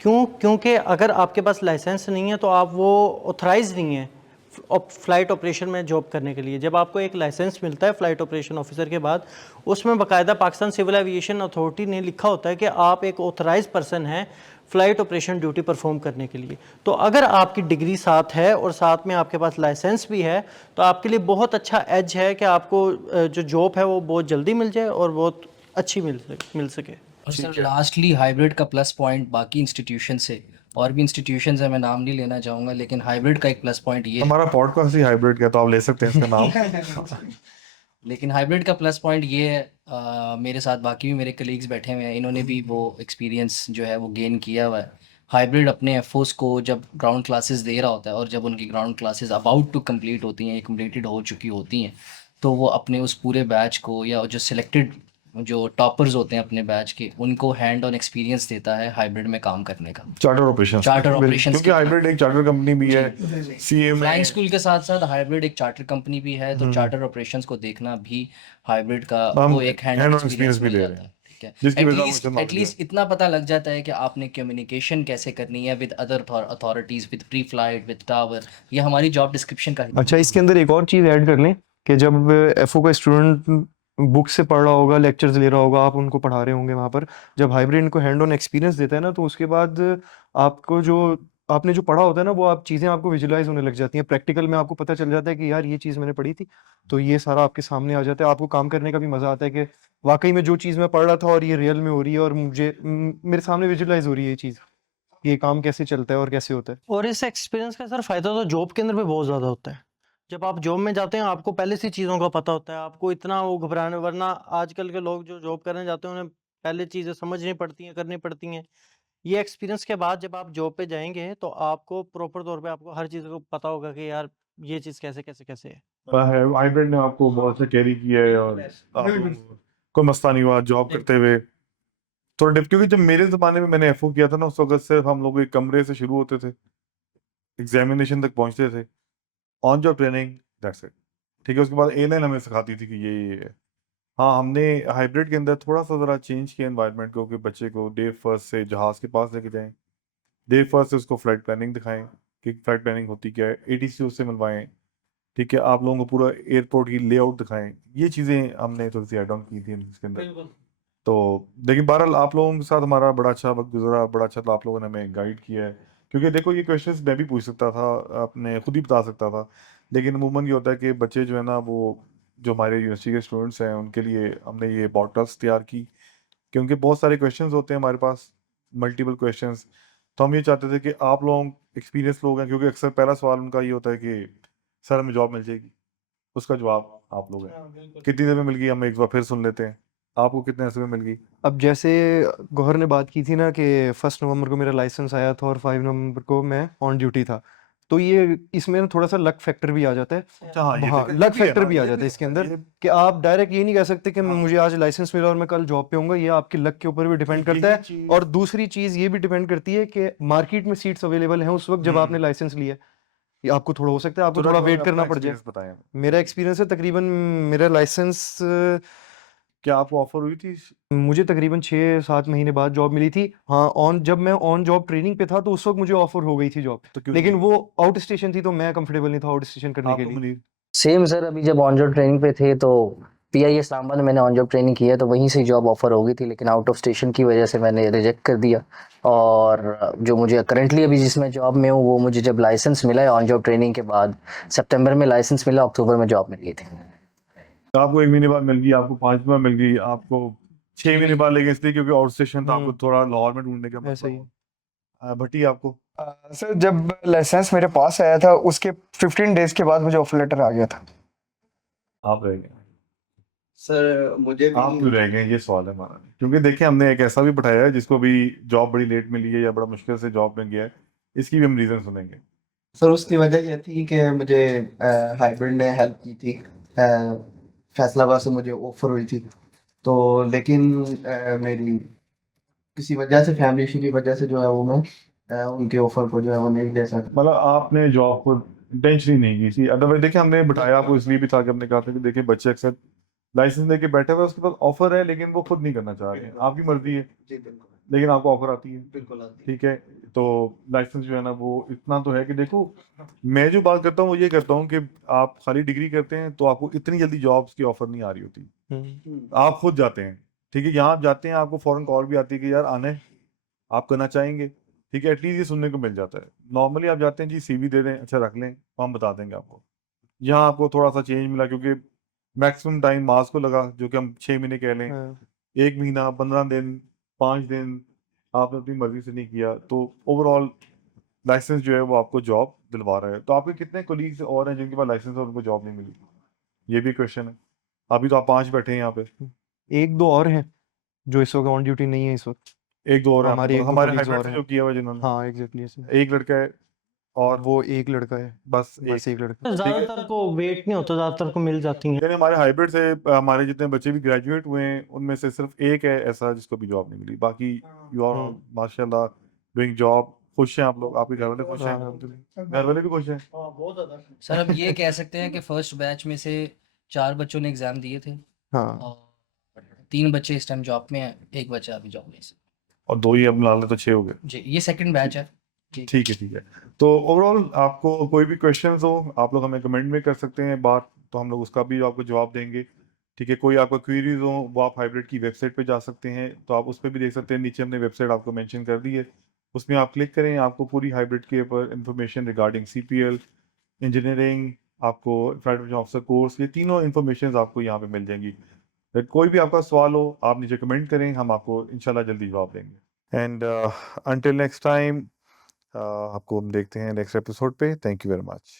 क्योंकि अगर आपके पास लाइसेंस नहीं है तो आप वो ऑथराइज नहीं है फ़्लाइट ऑपरेशन में जॉब करने के लिए। जब आपको एक लाइसेंस मिलता है फ़्लाइट ऑपरेशन ऑफिसर के बाद, उसमें बाकायदा पाकिस्तान सिविल एविएशन अथॉरिटी ने लिखा होता है कि आप एक ऑथराइज पर्सन हैं फ़्लाइट ऑपरेशन ड्यूटी परफॉर्म करने के लिए। तो अगर आपकी डिग्री साथ है और साथ में आपके पास लाइसेंस भी है, तो आपके लिए बहुत अच्छा एज है कि आपको जो जॉब है वो बहुत जल्दी मिल जाए और बहुत अच्छी मिल सके। और सर लास्टली हाइब्रिड का प्लस पॉइंट बाकी इंस्टीट्यूशन से, और भी इंस्टीट्यूशंस है मैं नाम नहीं लेना चाहूँगा, लेकिन हाइब्रिड का एक प्लस पॉइंट ये है। हमारा पॉडकास्ट ही हाइब्रिड का, तो आप ले सकते हैं इसका नाम। लेकिन हाइब्रिड का प्लस पॉइंट ये है, मेरे साथ बाकी भी मेरे कलीग्स बैठे हुए हैं, इन्होंने भी वो एक्सपीरियंस जो है वो गेन किया हुआ है। हाइब्रिड अपने एफओस को जब ग्राउंड क्लासेस दे रहा होता है और जब उनकी ground classes about to complete होती हैं, कंप्लीटेड हो चुकी होती हैं, तो वो अपने उस पूरे बैच को या जो सिलेक्टेड जो टॉपर्स होते हैं अपने बैच के, उनको हैंड ऑन एक्सपीरियंस देता है हाइब्रिड में काम करने का। चार्टर ऑपरेशन, चार्टर ऑपरेशंस क्योंकि हाइब्रिड एक चार्टर कंपनी भी है, सीए में फ्लाइंग स्कूल के साथ साथ हाइब्रिड एक चार्टर कंपनी भी है, तो चार्टर ऑपरेशंस को देखना भी हाइब्रिड का हम वो एक हैंड ऑन एक्सपीरियंस भी मिल दे जाता रहे है। हैं, ठीक है, जिसकी वजह से हम एटलीस्ट इतना पता लग जाता है कि आपने कम्युनिकेशन कैसे करनी है with other authorities, with pre flight, with tower. ये हमारी जॉब डिस्क्रिप्शन का अच्छा, इसके अंदर एक और चीज़ ऐड कर लें कि जब एफओ का स्टूडेंट बुक से पढ़ रहा होगा, लेक्चर्स ले रहा होगा, आप उनको पढ़ा रहे होंगे वहाँ पर, जब हाइब्रिड इनको हैंड ऑन एक्सपीरियंस देता है ना, तो उसके बाद आपको जो आपने जो पढ़ा होता है ना, वो आप चीज़ें आपको विजुलाइज होने लग जाती हैं। प्रैक्टिकल में आपको पता चल जाता है कि यार ये चीज़ मैंने पढ़ी थी, तो ये सारा आपके सामने आ जाता है। आपको काम करने का भी मज़ा आता है कि वाकई में जो चीज़ मैं पढ़ रहा था और ये रियल में हो रही है, और मुझे मेरे सामने विजुलाइज हो रही है ये चीज़, ये काम कैसे चलता है और कैसे होता है। और इस एक्सपीरियंस का सर फ़ायदा तो जॉब के अंदर भी बहुत ज़्यादा होता है। जब आप जॉब में जाते हैं आपको पहले से चीज़ों का पता होता है, आपको इतना वो घबराने, वरना आजकल के लोग जो जॉब करने जाते हैं उन्हें पहले चीज़ें समझनी पड़ती हैं, करनी पड़ती हैं। ये एक्सपीरियंस के बाद जब आप जॉब पे जाएँगे तो आपको प्रॉपर तौर पे आपको हर चीज़ को पता होगा कि यार ये चीज़ कैसे है। हाइब्रिड ने आपको बहुत से कैरी किया है और आपको कोई मसला नहीं हुआ जॉब करते हुए। थोड़ा डिफ, क्योंकि जब मेरे ज़माने में मैंने एफओ किया था ना, उस वक्त सिर्फ हम लोग एक कमरे से शुरू होते थे, एग्जामिनेशन तक पहुंचते थे, on job training, that's it. ठीक है, उसके बाद एयरलाइन हमें सिखाती थी कि ये है। हाँ, हमने हाइब्रिड के अंदर थोड़ा सा ज़रा चेंज किया एनवायरनमेंट को, कि बच्चे को डे फर्स्ट से जहाज़ के पास लेके जाएं, डे फर्स्ट से उसको फ्लाइट प्लानिंग दिखाएं कि फ्लाइट प्लानिंग होती क्या है, एटीसी उससे मिलवाएं। ठीक है, आप लोगों को पूरा एयरपोर्ट की लेआउट दिखाएं। ये चीज़ें हमने थोड़ी सी ऐड ऑन की थी इसके अंदर। तो लेकिन बहरहाल आप लोगों के साथ हमारा बड़ा अच्छा वक्त गुजरा, बड़ा अच्छा था, आप लोगों ने हमें गाइड किया है। क्योंकि देखो ये क्वेश्चंस मैं भी पूछ सकता था, आपने खुद ही बता सकता था, लेकिन अमूमन ये होता है कि बच्चे जो है ना, वो जो हमारे यूनिवर्सिटी के स्टूडेंट्स हैं उनके लिए हमने ये पॉडकास्ट तैयार की, क्योंकि बहुत सारे क्वेश्चंस होते हैं हमारे पास, मल्टीपल क्वेश्चंस। तो हम ये चाहते थे कि आप लोग एक्सपीरियंस लोग हैं, क्योंकि अक्सर पहला सवाल उनका ये होता है कि सर हमें जॉब मिल जाएगी, उसका जवाब आप लोग हैं। कितनी देर में मिल गई, हम एक बार फिर सुन लेते हैं, आपको कितने अरसे में मिल गई? अब जैसे गौहर ने बात की थी ना कि 1 नवंबर को मेरा लाइसेंस आया था और 5 नवंबर को मैं ऑन ड्यूटी था, तो ये इसमें ना थोड़ा सा लक फैक्टर भी आ जाता है। अच्छा, हाँ, ये हाँ, देखो, लक ये भी है फैक्टर ना, भी आ ये जाता है भी इसके है, अंदर ये कि आप डायरेक्ट ये नहीं कह सकते कि मुझे आज लाइसेंस मिला और मैं कल जॉब पे होऊंगा। ये आपके लक के ऊपर भी डिपेंड करता यही है। चीज और दूसरी चीज़ ये भी डिपेंड करती है कि मार्केट में सीट्स अवेलेबल हैं उस वक्त जब आपने लाइसेंस लिया है। ये आपको थोड़ा हो सकता है आपको थोड़ा वेट करना पड़ जाए। बताएं। मेरा एक्सपीरियंस है तकरीबन, मेरा लाइसेंस क्या आपको ऑफर हुई थी? मुझे तकरीबन 6-7 महीने बाद जॉब मिली थी। हाँ, जब मैं ऑन जॉब ट्रेनिंग पे था तो उस वक़्त मुझे ऑफ़र हो गई थी जॉब। तो क्यों लेकिन नहीं वो आउट स्टेशन थी तो मैं कंफर्टेबल नहीं था आउट स्टेशन करने के आपको लिए। मिली? सेम सर, अभी जब ऑन जॉब ट्रेनिंग पे थे तो पीआई इस्लामाबाद में मैंने ऑन जॉब ट्रेनिंग किया तो वहीं से जॉब ऑफर हो गई थी, लेकिन आउट ऑफ स्टेशन की वजह से मैंने रिजेक्ट कर दिया। और जो मुझे करंटली अभी जिसमें जॉब में हूँ वो मुझे जब लाइसेंस मिला है ऑन जॉब ट्रेनिंग के बाद, सितंबर में लाइसेंस मिला, अक्टूबर में जॉब मिल गई थी। तो आपको 1 महीने बाद मिल गई, आपको 5 में मिल गई, आपको 6 महीने बाद, लेकिन इसलिए क्योंकि आउट स्टेशन था, आपको थोड़ा लाहौर में ढूंढने का ऐसा ही मतलब भट्टी आपको। सर जब लाइसेंस मेरे पास आया था उसके 15 डेज के बाद मुझे ऑफर लेटर आ गया था। आप रह गए। सर मुझे आप भी क्यों रह गए, ये सवाल है हमारा। क्योंकि देखिए हमने एक ऐसा भी पढ़ाया है जिसको भी जॉब बड़ी लेट मिली है या बड़ा मुश्किल से जॉब में गया है, इसकी भी हम रीजन सुनेंगे। सर उसकी वजह ये थी कि मुझे हाइब्रिड ने हेल्प की थी। फैसलाबाद से मुझे ऑफर हुई थी, तो लेकिन मेरी किसी वजह से, फैमिली इशू की वजह से जो है वो मैं उनके ऑफर को जो है वो नहीं ले सकता। मतलब आपने जॉब को इंटेंशनली नहीं की थी, अदरवाइज देखिए हमने बताया आपको इसलिए भी था कि हमने कहा था कि देखिए बच्चे अक्सर लाइसेंस लेके बैठे हुए हैं, उसके पास ऑफर है लेकिन वो खुद नहीं करना चाह रहे हैं, आपकी मर्जी है, जी बिल्कुल, लेकिन आपको ऑफर आती है। बिल्कुल आती है। ठीक है, तो लाइसेंस जो है ना वो इतना तो है कि देखो, मैं जो बात करता हूँ वो ये करता हूँ कि आप खाली डिग्री करते हैं तो आपको इतनी जल्दी जॉब्स की ऑफर नहीं आ रही होती, आप खुद जाते हैं। ठीक है, यहाँ आप जाते हैं आपको फौरन कॉल भी आती है कि यार आना है, आप करना चाहेंगे। ठीक है, एटलीस्ट ये सुनने को मिल जाता है। नॉर्मली आप जाते हैं जी सीवी दे दें, अच्छा रख लें, तो हम बता देंगे आपको। यहाँ आपको थोड़ा सा चेंज मिला क्योंकि मैक्सिमम टाइम मास को लगा, जो कि हम 6 महीने कह लें, 1 महीना, 15 दिन, 5 दिन आपने अपनी मर्जी से नहीं किया, तो ओवरऑल लाइसेंस जो है वो आपको जॉब दिलवा रहा है। तो आपके कितने कोलीग्स और हैं जिनके पास लाइसेंस और उनको जॉब नहीं मिली? ये भी क्वेश्चन है। अभी तो आप 5 बैठे हैं यहाँ पे, 1-2 और हैं जो इस वक़्त ऑन ड्यूटी नहीं है इस वक़्त। 1-2 और हैं आपके हमारे पास, 1-2 हमारे कलीग्स हाइब्रिड और से हैं। जो किया हुआ है जिन्होंने। हाँ, एग्ज़ैक्टली ऐसे। एक लड़का है और वो एक लड़का है, बस बस एक। एक लड़का। ज़्यादातर को वेट नहीं होता, ज़्यादातर को मिल जाती हैं। यानी हमारे हाइब्रिड से हमारे जितने बच्चे भी ग्रेजुएट हुए हैं उनमें से सिर्फ एक है ऐसा जिसको भी जॉब नहीं मिली, बाकी यू आर हुँ। माशाल्लाह डूइंग जॉब। खुश हैं आप लोग, आपके घर वाले खुश हैं? हाँ, अल्हम्दुलिल्लाह। घर वाले भी खुश हैं? हाँ बहुत ज़्यादा। सर अब ये कह सकते हैं कि फर्स्ट बैच में से 4 बच्चों ने एग्ज़ाम दिए थे हाँ। और 3 बच्चे इस टाइम जॉब में हैं, 1 बच्चा अभी जॉब में है। और 2 ही अब मिला ले तो 6 हो गए। जी, ये सेकंड बैच है। ठीक है, ठीक है। तो ओवरऑल आपको कोई भी क्वेश्चंस हो आप लोग हमें कमेंट में कर सकते हैं बात, तो हम लोग उसका भी आपको जवाब देंगे। ठीक है, कोई आपका क्वेरीज हो वो आप हाइब्रिड की वेबसाइट पे जा सकते हैं, तो आप उस पर भी देख सकते हैं, नीचे हमने वेबसाइट आपको मेंशन कर दी है, उसमें आप क्लिक करें, आपको पूरी हाइब्रिड के ऊपर इंफॉर्मेशन रिगार्डिंग सीपीएल, इंजीनियरिंग, आपको फ्लाइट प्रोटेक्शन ऑफिसर कोर्स, ये तीनों इन्फॉर्मेशन आपको यहाँ पे मिल जाएंगी। फिर कोई भी आपका सवाल हो आप नीचे कमेंट करें, हम आपको इंशाल्लाह जल्दी जवाब देंगे। एंड अंटिल नेक्स्ट टाइम आपको हम देखते हैं नेक्स्ट एपिसोड पे। Thank you very much.